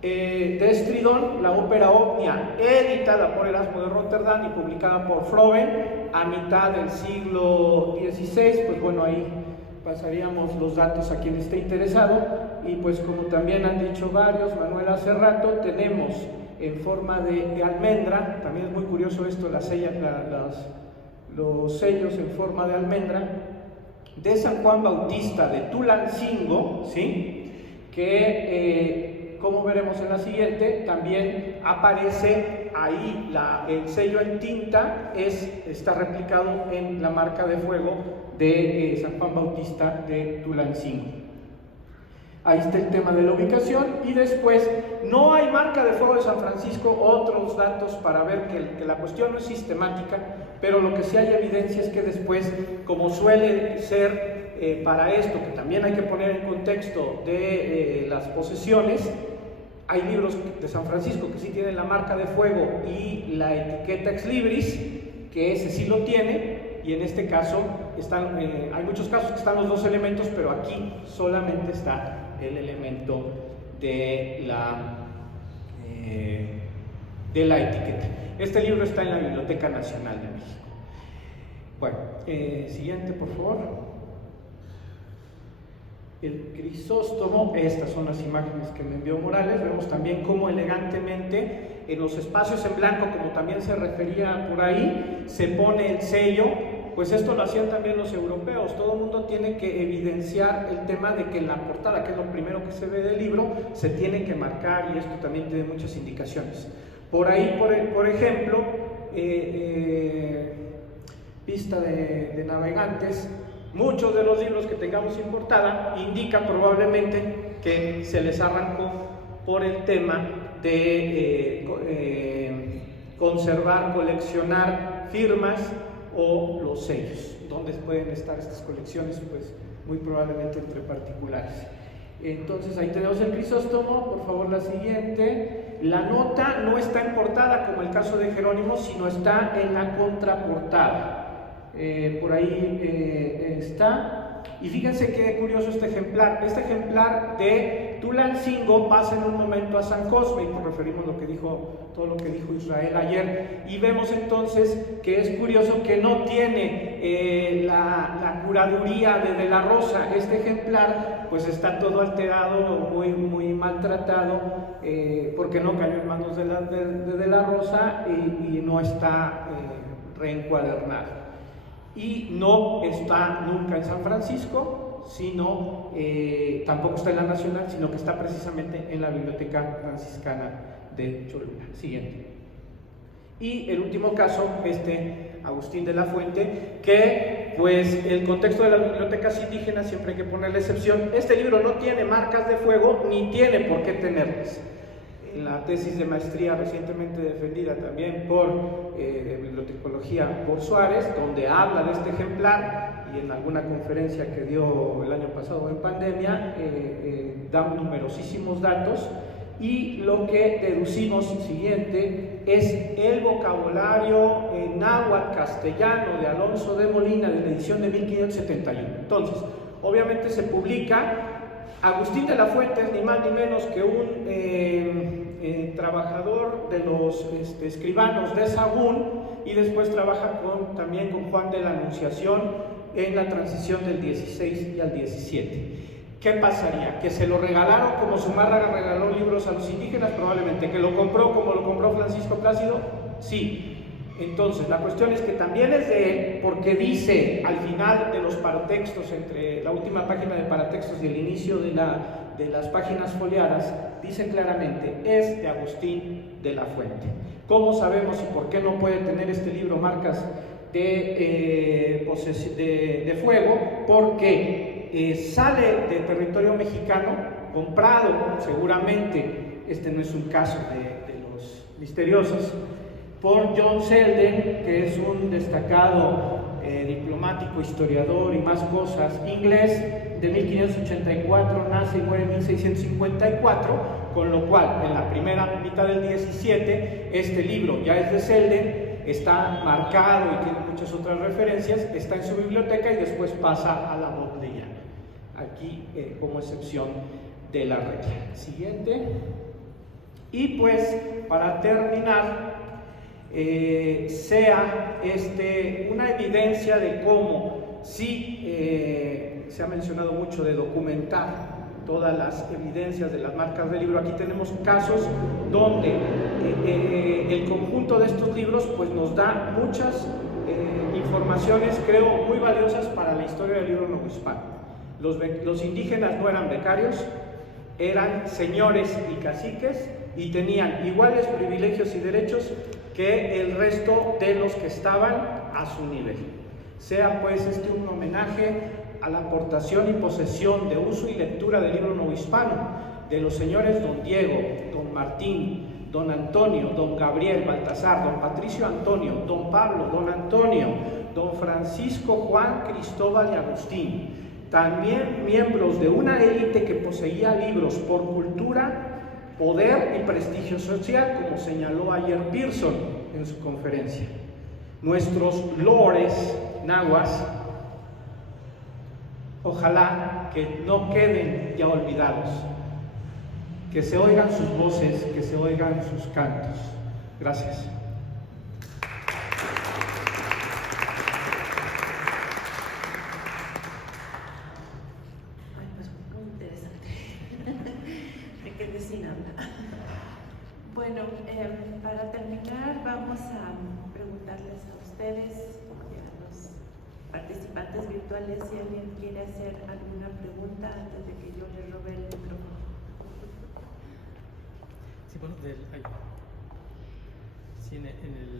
de Estridón, la ópera Omnia, editada por Erasmo de Rotterdam y publicada por Froben a mitad del siglo XVI. Pues bueno, ahí pasaríamos los datos a quien esté interesado. Y pues como también han dicho varios, Manuel hace rato, tenemos en forma de almendra, también es muy curioso esto, los sellos en forma de almendra, de San Juan Bautista de Tulancingo, ¿sí? Que, como veremos en la siguiente, también aparece ahí el sello en tinta, está replicado en la marca de fuego de San Juan Bautista de Tulancingo. Ahí está el tema de la ubicación, y después no hay marca de fuego de San Francisco. Otros datos para ver que la cuestión no es sistemática, pero lo que sí hay evidencia es que después, como suele ser para esto, que también hay que poner en contexto de las posesiones, hay libros de San Francisco que sí tienen la marca de fuego y la etiqueta ex libris, que ese sí lo tiene, y en este caso hay muchos casos que están los dos elementos, pero aquí solamente está el elemento de la etiqueta. Este libro está en la Biblioteca Nacional de México. Bueno, siguiente, por favor. El Crisóstomo, estas son las imágenes que me envió Morales. Vemos también cómo elegantemente en los espacios en blanco, como también se refería por ahí, se pone el sello. Pues esto lo hacían también los europeos. Todo el mundo tiene que evidenciar el tema de que en la portada, que es lo primero que se ve del libro, se tiene que marcar, y esto también tiene muchas indicaciones. Por ahí, por ejemplo, pista de navegantes. Muchos de los libros que tengamos en portada indican probablemente que se les arrancó por el tema de conservar, coleccionar firmas o los sellos. ¿Dónde pueden estar estas colecciones? Pues muy probablemente entre particulares. Entonces ahí tenemos el Crisóstomo. Por favor, la siguiente. La nota no está en portada como el caso de Jerónimo, sino está en la contraportada. Por ahí está. Y fíjense qué curioso este ejemplar. Este ejemplar de Tulancingo pasa en un momento a San Cosme, y nos referimos a todo lo que dijo Israel ayer, y vemos entonces que es curioso que no tiene la curaduría de la Rosa. Este ejemplar pues está todo alterado, muy maltratado, porque no cayó en manos de la Rosa, y no está reencuadernado. Y no está nunca en San Francisco, sino tampoco está en la Nacional, sino que está precisamente en la Biblioteca Franciscana de Cholula. Siguiente. Y el último caso, Agustín de la Fuente, que pues el contexto de las bibliotecas indígenas siempre hay que poner la excepción. Este libro no tiene marcas de fuego, ni tiene por qué tenerlas. la tesis de maestría recientemente defendida también por bibliotecología por Suárez, donde habla de este ejemplar, y en alguna conferencia que dio el año pasado en pandemia da numerosísimos datos, y lo que deducimos siguiente es el vocabulario náhuatl castellano de Alonso de Molina de la edición de 1571. Entonces, obviamente se publica. Agustín de la Fuente es ni más ni menos que un trabajador de los escribanos de Sahagún, y después trabaja también con Juan de la Anunciación en la transición del 16 y al 17. ¿Qué pasaría? ¿Que se lo regalaron como Zumárraga regaló libros a los indígenas? Probablemente. ¿Que lo compró como lo compró Francisco Plácido? Sí. Entonces, la cuestión es que también es de él, porque dice al final de los paratextos, entre la última página de paratextos y el inicio de las páginas foliadas, dice claramente, es de Agustín de la Fuente. ¿Cómo sabemos y por qué no puede tener este libro marcas de fuego? Porque sale de territorio mexicano, comprado seguramente, este no es un caso de los misteriosos, por John Selden, que es un destacado diplomático, historiador y más cosas, inglés, de 1584, nace y muere en 1654, con lo cual en la primera mitad del 17 este libro ya es de Selden, está marcado y tiene muchas otras referencias, está en su biblioteca y después pasa a la Bodleiana, aquí como excepción de la regla. Siguiente. Y pues para terminar, sea una evidencia de cómo sí se ha mencionado mucho de documentar todas las evidencias de las marcas del libro. Aquí tenemos casos donde el conjunto de estos libros pues nos da muchas informaciones, creo, muy valiosas para la historia del libro novohispano. Los indígenas no eran becarios, eran señores y caciques y tenían iguales privilegios y derechos que el resto de los que estaban a su nivel. Sea pues un homenaje a la aportación y posesión de uso y lectura del libro novohispano de los señores don Diego, don Martín, don Antonio, don Gabriel, Baltasar, don Patricio Antonio, don Pablo, don Antonio, don Francisco, Juan, Cristóbal y Agustín. También miembros de una élite que poseía libros por cultura, poder y prestigio social, como señaló ayer Pearson en su conferencia. Nuestros lores nahuas, ojalá que no queden ya olvidados, que se oigan sus voces, que se oigan sus cantos. Gracias. Ay, pues muy interesante. Me quedé sin hablar. Bueno, para terminar vamos a preguntarles a ustedes y a los participantes virtuales si alguien quiere hacer alguna pregunta antes de que yo le robe el micrófono. Sí,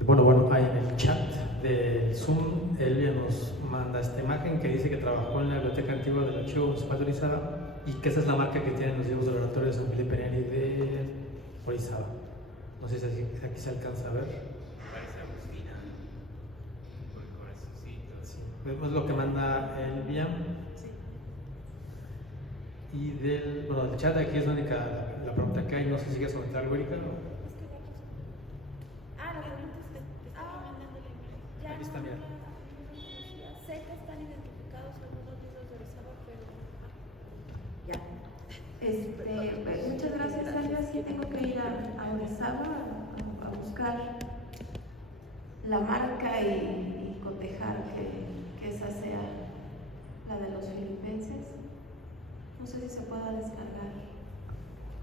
bueno, ahí en el chat del Zoom, Elvia nos manda esta imagen que dice que trabajó en la Biblioteca Antigua del Archivo Municipal de Orizaba y que esa es la marca que tienen los libros del Oratorio de San Felipe Neri de Orizaba. No sé si aquí se alcanza a ver. Parece Agustina, por el corazoncito. Sí, es lo que manda Elvia. Sí. Y del chat aquí es la única la pregunta que hay, no sé si quieres comentar algo, Erika. Aquí está, mira. Sé que están identificados algunos libros de Orizaba, pero ya. Muchas gracias, Silvia. Sí, tengo que ir a Orizaba a buscar la marca y cotejar que esa sea la de los filipenses. No sé si se pueda descargar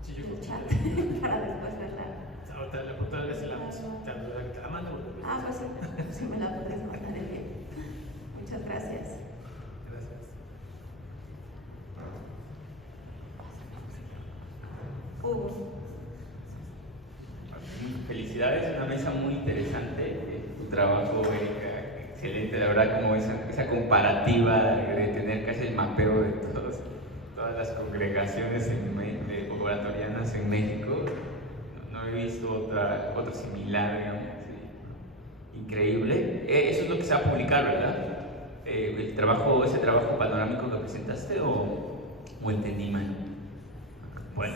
el chat para después verla. Ahorita le pregunto a ver si la mando. Ah, pues sí, me la puedes mandar el link. Muchas gracias. Gracias. Hugo. Felicidades, una mesa muy interesante. Tu trabajo, Erika, excelente. La verdad, como esa comparativa de tener casi el mapeo de todas las congregaciones oratorianas en México, he visto otra similar, digamos, increíble. Eso es lo que se va a publicar, ¿verdad? Ese trabajo panorámico que presentaste o entendí mal. Bueno,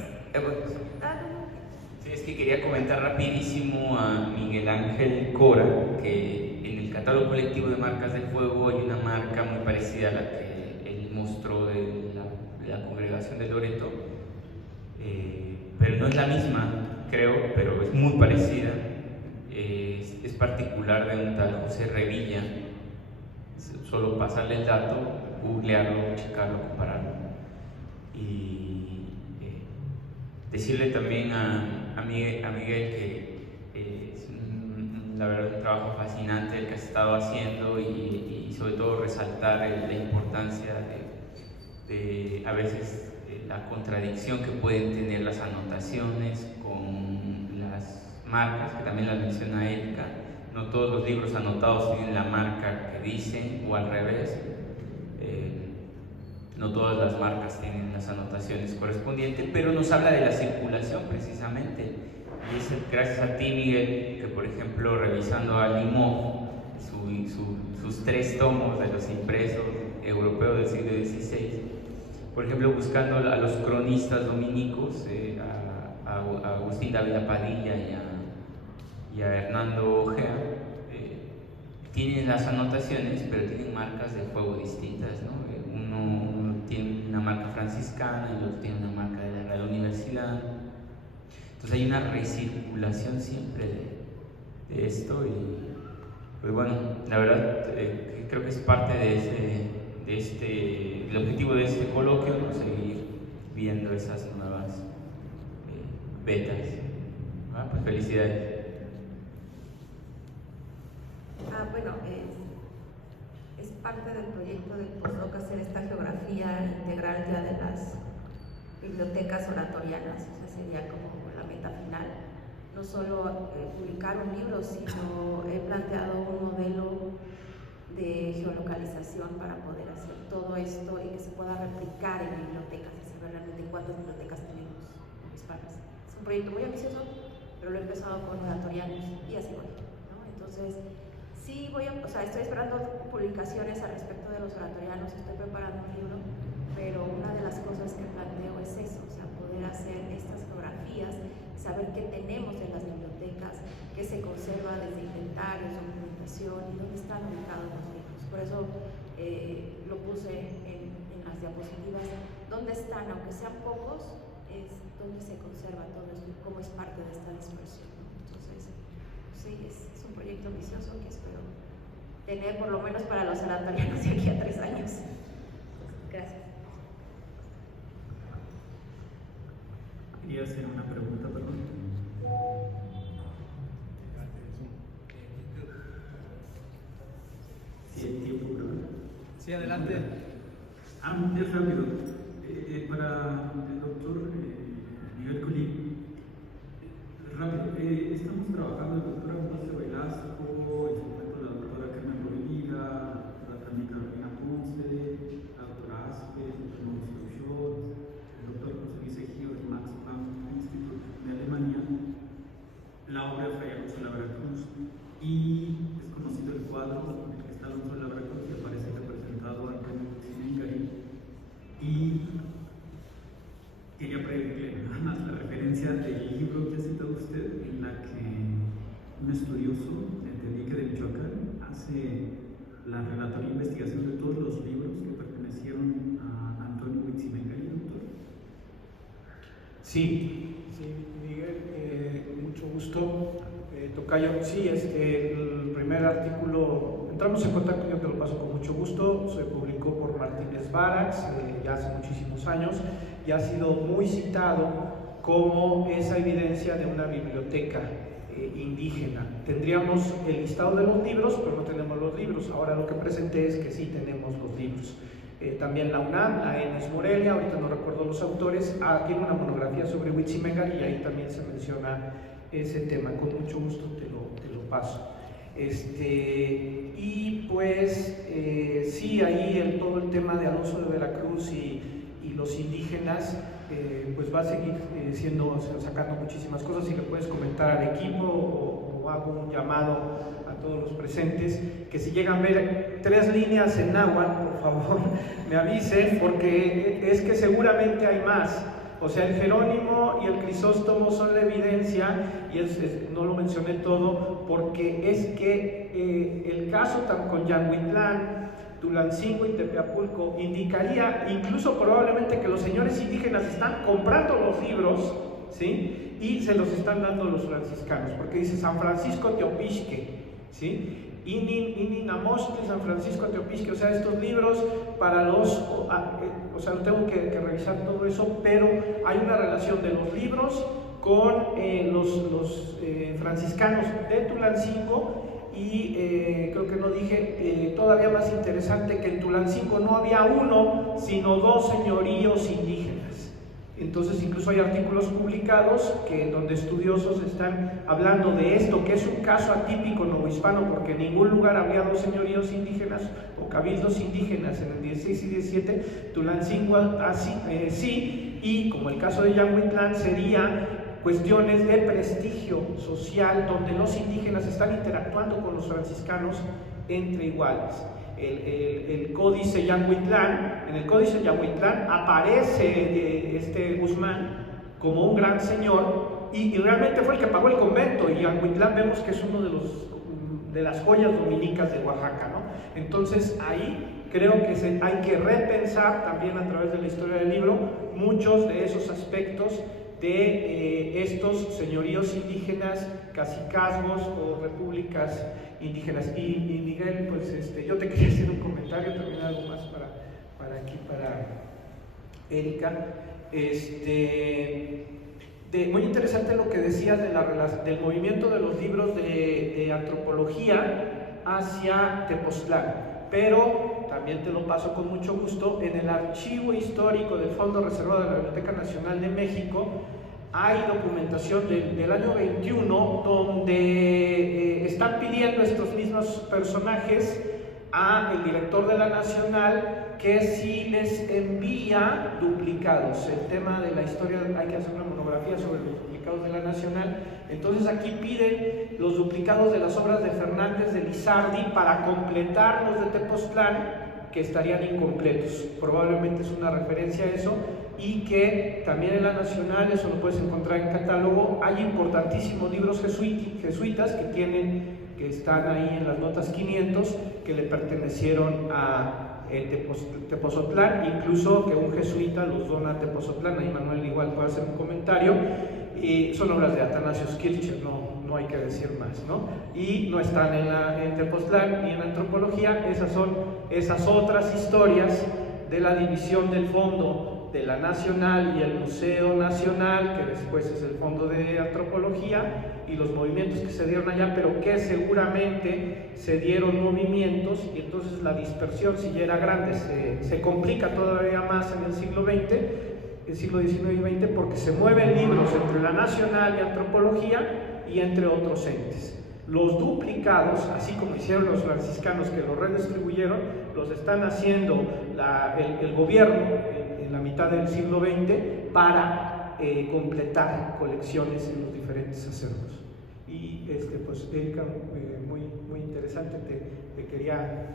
sí, es que quería comentar rapidísimo a Miguel Ángel Cora que en el catálogo colectivo de marcas de fuego hay una marca muy parecida a la que él mostró de la congregación de Loreto, pero no es la misma, creo, pero es muy parecida. Es particular de un tal José Revilla. Solo pasarle el dato, googlearlo, checarlo, compararlo. Y decirle también a Miguel que es la verdad un trabajo fascinante el que has estado haciendo y sobre todo resaltar la importancia de a veces la contradicción que pueden tener las anotaciones con las marcas, que también las menciona Erika. No todos los libros anotados tienen la marca que dicen, o al revés. No todas las marcas tienen las anotaciones correspondientes, pero nos habla de la circulación precisamente. Y es gracias a ti, Miguel, que por ejemplo, revisando a Limón, sus 3 tomos de los impresos europeos del siglo XVI, por ejemplo, buscando a los cronistas dominicos, a Agustín Dávila Padilla y a Hernando Ojea, tienen las anotaciones, pero tienen marcas de fuego distintas, ¿no? Uno tiene una marca franciscana y el otro tiene una marca de la Real Universidad. Entonces hay una recirculación siempre de esto y pues bueno, la verdad creo que es parte el objetivo de este coloquio, ¿no? Seguir viendo esas nuevas betas. Pues felicidades. Bueno, es parte del proyecto del postdoc hacer esta geografía integral ya de las bibliotecas oratorianas, o sea, sería como la meta final. No solo publicar un libro, sino he planteado un modelo de geolocalización para poder hacer todo esto y que se pueda replicar en bibliotecas, y saber realmente cuántas bibliotecas tenemos hispanas. Es un proyecto muy ambicioso, pero lo he empezado con oratorianos y así voy, ¿no? Entonces, sí estoy esperando publicaciones al respecto de los oratorianos, estoy preparando un libro, pero una de las cosas que planteo es eso, o sea, poder hacer estas geografías, saber qué tenemos en las bibliotecas, qué se conserva desde inventarios, documentación y dónde están ubicados los libros. Por eso lo puse en las diapositivas, dónde están, aunque sean pocos, es dónde se conserva todo esto, cómo es parte de esta dispersión, ¿no? Entonces, sí, es un proyecto ambicioso que espero tener por lo menos para los oratorianos de aquí a 3 años. Gracias. Quería hacer una pregunta, perdón. Sí, el tiempo, ¿verdad? Sí, adelante. Es rápido. Para el doctor Miguel Colín, rápido. Estamos trabajando el doctor Augusto Velasco, en su momento la doctora Carmen Rodríguez, la doctora también Carolina Ponce, la doctora Aspe, el doctor Mauricio Schott, el doctor José Luis Ejido del Max Planck Institute de Alemania, la obra de Fray Alonso de la Veracruz, y es conocido el cuadro en el que está Alonso de la Veracruz, que aparece representado a Antonio Ximénez. Y quería pedirle nada más la referencia del libro que ha citado usted, en la que un estudioso de Tehuique de Michoacán hace la relatoria investigación de todos los libros que pertenecieron a Antonio Huitzimecarí, doctor. Sí, Miguel, mucho gusto. Tocayo, sí, el primer artículo, entramos en contacto, yo te lo paso con mucho gusto, se publicó por Martínez Barax ya hace muchísimos años y ha sido muy citado como esa evidencia de una biblioteca indígena. Tendríamos el listado de los libros, pero no tenemos los libros. Ahora lo que presenté es que sí tenemos los libros. También la UNAM, la ENES Morelia, ahorita no recuerdo los autores, tiene una monografía sobre Huitzimecarí y ahí también se menciona ese tema. Con mucho gusto te lo paso. Y pues sí, ahí todo el tema de Alonso de Veracruz y los indígenas pues va a seguir sacando muchísimas cosas. Si le puedes comentar al equipo o hago un llamado a todos los presentes, que si llegan a ver 3 líneas en náhuatl, por favor, me avisen, porque es que seguramente hay más. O sea, el Jerónimo y el Crisóstomo son la evidencia, y no lo mencioné todo, porque es que el caso con Yanguitlán, Tulancingo y Tepeapulco indicaría incluso probablemente que los señores indígenas están comprando los libros, ¿sí? Y se los están dando los franciscanos, porque dice San Francisco Teopisque, ¿sí? Inin Amostli, San Francisco Teopisque, o sea, estos libros para los, o sea, tengo que revisar todo eso, pero hay una relación de los libros con los franciscanos de Tulancingo. Y creo que no dije, todavía más interesante, que en Tulancingo no había uno, sino 2 señoríos indígenas. Entonces incluso hay artículos publicados donde estudiosos están hablando de esto, que es un caso atípico novohispano, porque en ningún lugar había 2 señoríos indígenas o cabildos indígenas en el 16 y 17, Tulancingo sí, y como el caso de Yanguitlán sería cuestiones de prestigio social, donde los indígenas están interactuando con los franciscanos entre iguales. El Códice Yanguitlán, en el Códice Yanguitlán aparece este Guzmán como un gran señor, y realmente fue el que pagó el convento, y Yanguitlán vemos que es uno de las joyas dominicas de Oaxaca, ¿no? Entonces ahí creo que hay que repensar también a través de la historia del libro muchos de esos aspectos de estos señoríos indígenas, cacicazgos o repúblicas indígenas. Y Miguel, pues yo te quería hacer un comentario, también algo más para Erika. Muy interesante lo que decías del movimiento de los libros de antropología hacia Tepoztlán, pero también te lo paso con mucho gusto. En el archivo histórico del Fondo Reservado de la Biblioteca Nacional de México hay documentación del año 21 donde están pidiendo estos mismos personajes al director de la Nacional que si les envía duplicados. El tema de la historia, hay que hacer una monografía sobre los duplicados de la Nacional. Entonces aquí piden los duplicados de las obras de Fernández de Lizardi para completar los de Tepoztlán, que estarían incompletos. Probablemente es una referencia a eso, y que también en la Nacional, eso lo puedes encontrar en catálogo, hay importantísimos libros jesuitas que están ahí en las notas 500, que le pertenecieron a Tepozotlán, incluso que un jesuita los dona a Tepozotlán. Ahí Manuel igual puede hacer un comentario, y son obras de Atanasio Kircher, no hay que decir más, ¿no? Y no están en Tepoztlán ni en antropología. Esas son esas otras historias de la división del fondo de la Nacional y el Museo Nacional, que después es el Fondo de Antropología, y los movimientos que se dieron allá, pero que seguramente se dieron movimientos, y entonces la dispersión, si ya era grande, se complica todavía más en el siglo XX, el siglo XIX y XX, porque se mueven libros entre la Nacional y Antropología y entre otros entes. Los duplicados, así como hicieron los franciscanos que los redistribuyeron, los están haciendo el gobierno en la mitad del siglo XX para completar colecciones en los diferentes acervos. Y pues Erika, muy interesante, te quería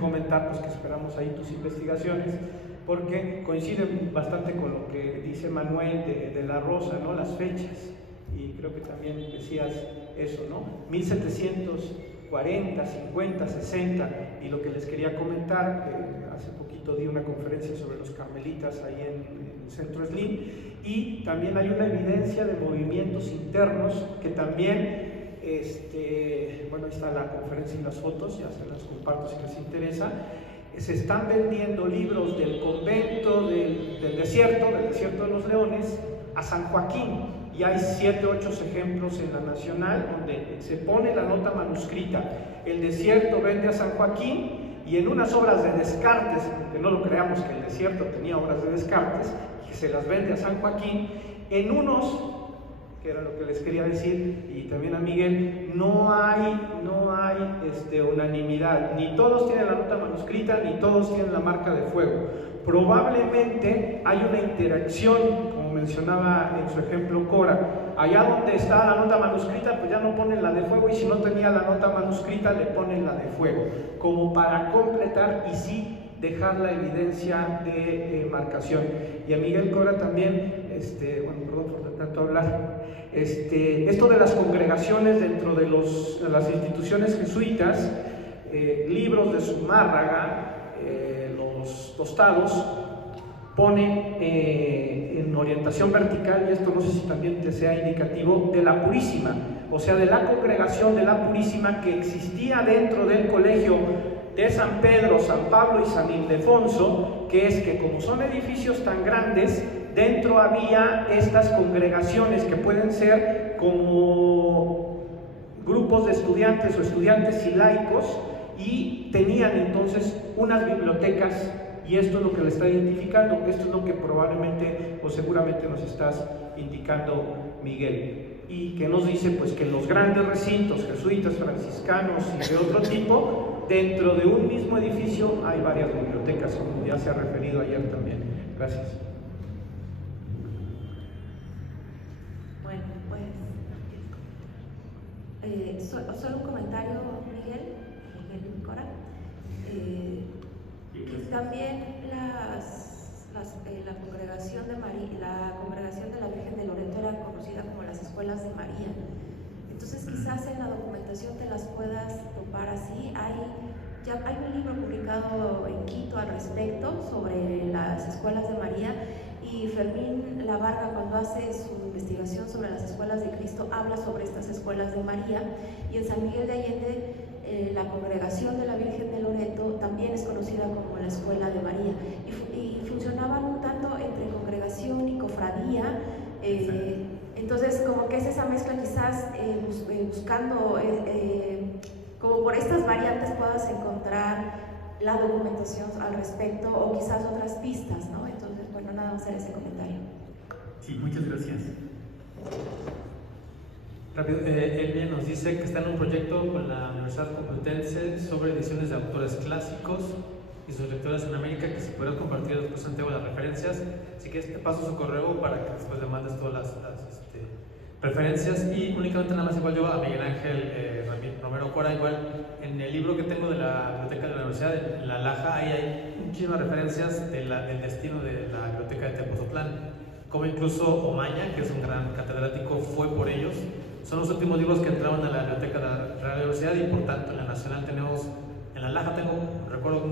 comentar pues que esperamos ahí tus investigaciones, porque coinciden bastante con lo que dice Manuel de la Rosa, ¿no? Las fechas, y creo que también decías eso, ¿no? 1740, 50, 60, y lo que les quería comentar, que hace poquito di una conferencia sobre los carmelitas ahí en el Centro Slim, y también hay una evidencia de movimientos internos que también, bueno, ahí está la conferencia y las fotos, ya se las comparto si les interesa. Se están vendiendo libros del convento del desierto de los Leones, a San Joaquín, y hay 7 u 8 ejemplos en la Nacional donde se pone la nota manuscrita: el desierto vende a San Joaquín, y en unas obras de Descartes, que no lo creamos que el desierto tenía obras de Descartes, que se las vende a San Joaquín. En unos, que era lo que les quería decir, y también a Miguel, no hay unanimidad, ni todos tienen la nota manuscrita, ni todos tienen la marca de fuego, probablemente hay una interacción, como mencionaba en su ejemplo Cora. Allá donde está la nota manuscrita, pues ya no ponen la de fuego, y si no tenía la nota manuscrita, le ponen la de fuego, como para completar y sí dejar la evidencia de marcación. Y a Miguel Cora también, bueno, perdón por tanto hablar, esto de las congregaciones dentro de las instituciones jesuitas, libros de Zumárraga, los tostados, pone en orientación vertical, y esto no sé si también te sea indicativo, de la Purísima, o sea, de la congregación de la Purísima que existía dentro del colegio de San Pedro, San Pablo y San Ildefonso, que es que como son edificios tan grandes, dentro había estas congregaciones que pueden ser como grupos de estudiantes o estudiantes y laicos, y tenían entonces unas bibliotecas, y esto es lo que le está identificando, esto es lo que probablemente o seguramente nos estás indicando, Miguel, y que nos dice pues que en los grandes recintos jesuitas, franciscanos y de otro tipo, dentro de un mismo edificio hay varias bibliotecas, como ya se ha referido ayer también. Gracias. Bueno, pues solo un comentario, Miguel Cora. También la congregación de María, la congregación de la Virgen de Loreto era conocida como las escuelas de María. Entonces quizás en la documentación te las puedas topar así. Hay un libro publicado en Quito al respecto sobre las escuelas de María, y Fermín Lavarga, cuando hace su investigación sobre las escuelas de Cristo, habla sobre estas escuelas de María. Y en San Miguel de Allende, la congregación de la Virgen de Loreto también es conocida como la Escuela de María, y funcionaban un tanto entre congregación y cofradía. Entonces como que es esa mezcla, quizás buscando como por estas variantes puedas encontrar la documentación al respecto, o quizás otras pistas, ¿no? Entonces, bueno, nada más hacer ese comentario. Sí, muchas gracias. Rápido, Elvia nos dice que está en un proyecto con la Universidad Complutense sobre ediciones de autores clásicos y sus lectores en América, que si puedes compartir después, Santiago, las referencias. Si quieres te paso su correo para que después le mandes todas las referencias. Y únicamente nada más, igual yo a Miguel Ángel Romero Cora, igual en el libro que tengo de la biblioteca de la universidad, en La Laja, ahí hay muchísimas referencias del destino de la biblioteca de Tepozotlán, como incluso Omaña, que es un gran catedrático, fue por ellos. Son los últimos libros que entraban a la biblioteca de la Real Universidad, y por tanto en la Nacional tenemos, en La Laja recuerdo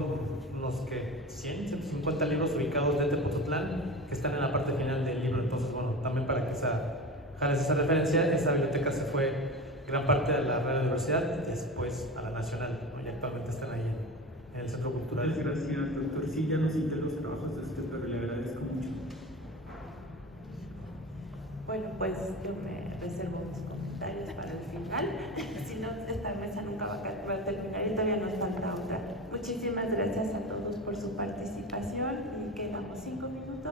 unos 100, 150 libros ubicados de Tepozotlán que están en la parte final del libro. Entonces, bueno, también para que jales esa referencia, esa biblioteca se fue gran parte de la Real Universidad, después a la Nacional, ¿no? Y actualmente están ahí en el Centro Cultural. Muchas gracias, doctor. Sí, ya nos cité los trabajos de usted, pero le agradezco mucho. Bueno, pues yo me reservo mis comentarios para el final. Si no, esta mesa nunca va a terminar y todavía nos falta otra. Muchísimas gracias a todos por su participación, y quedamos 5 minutos.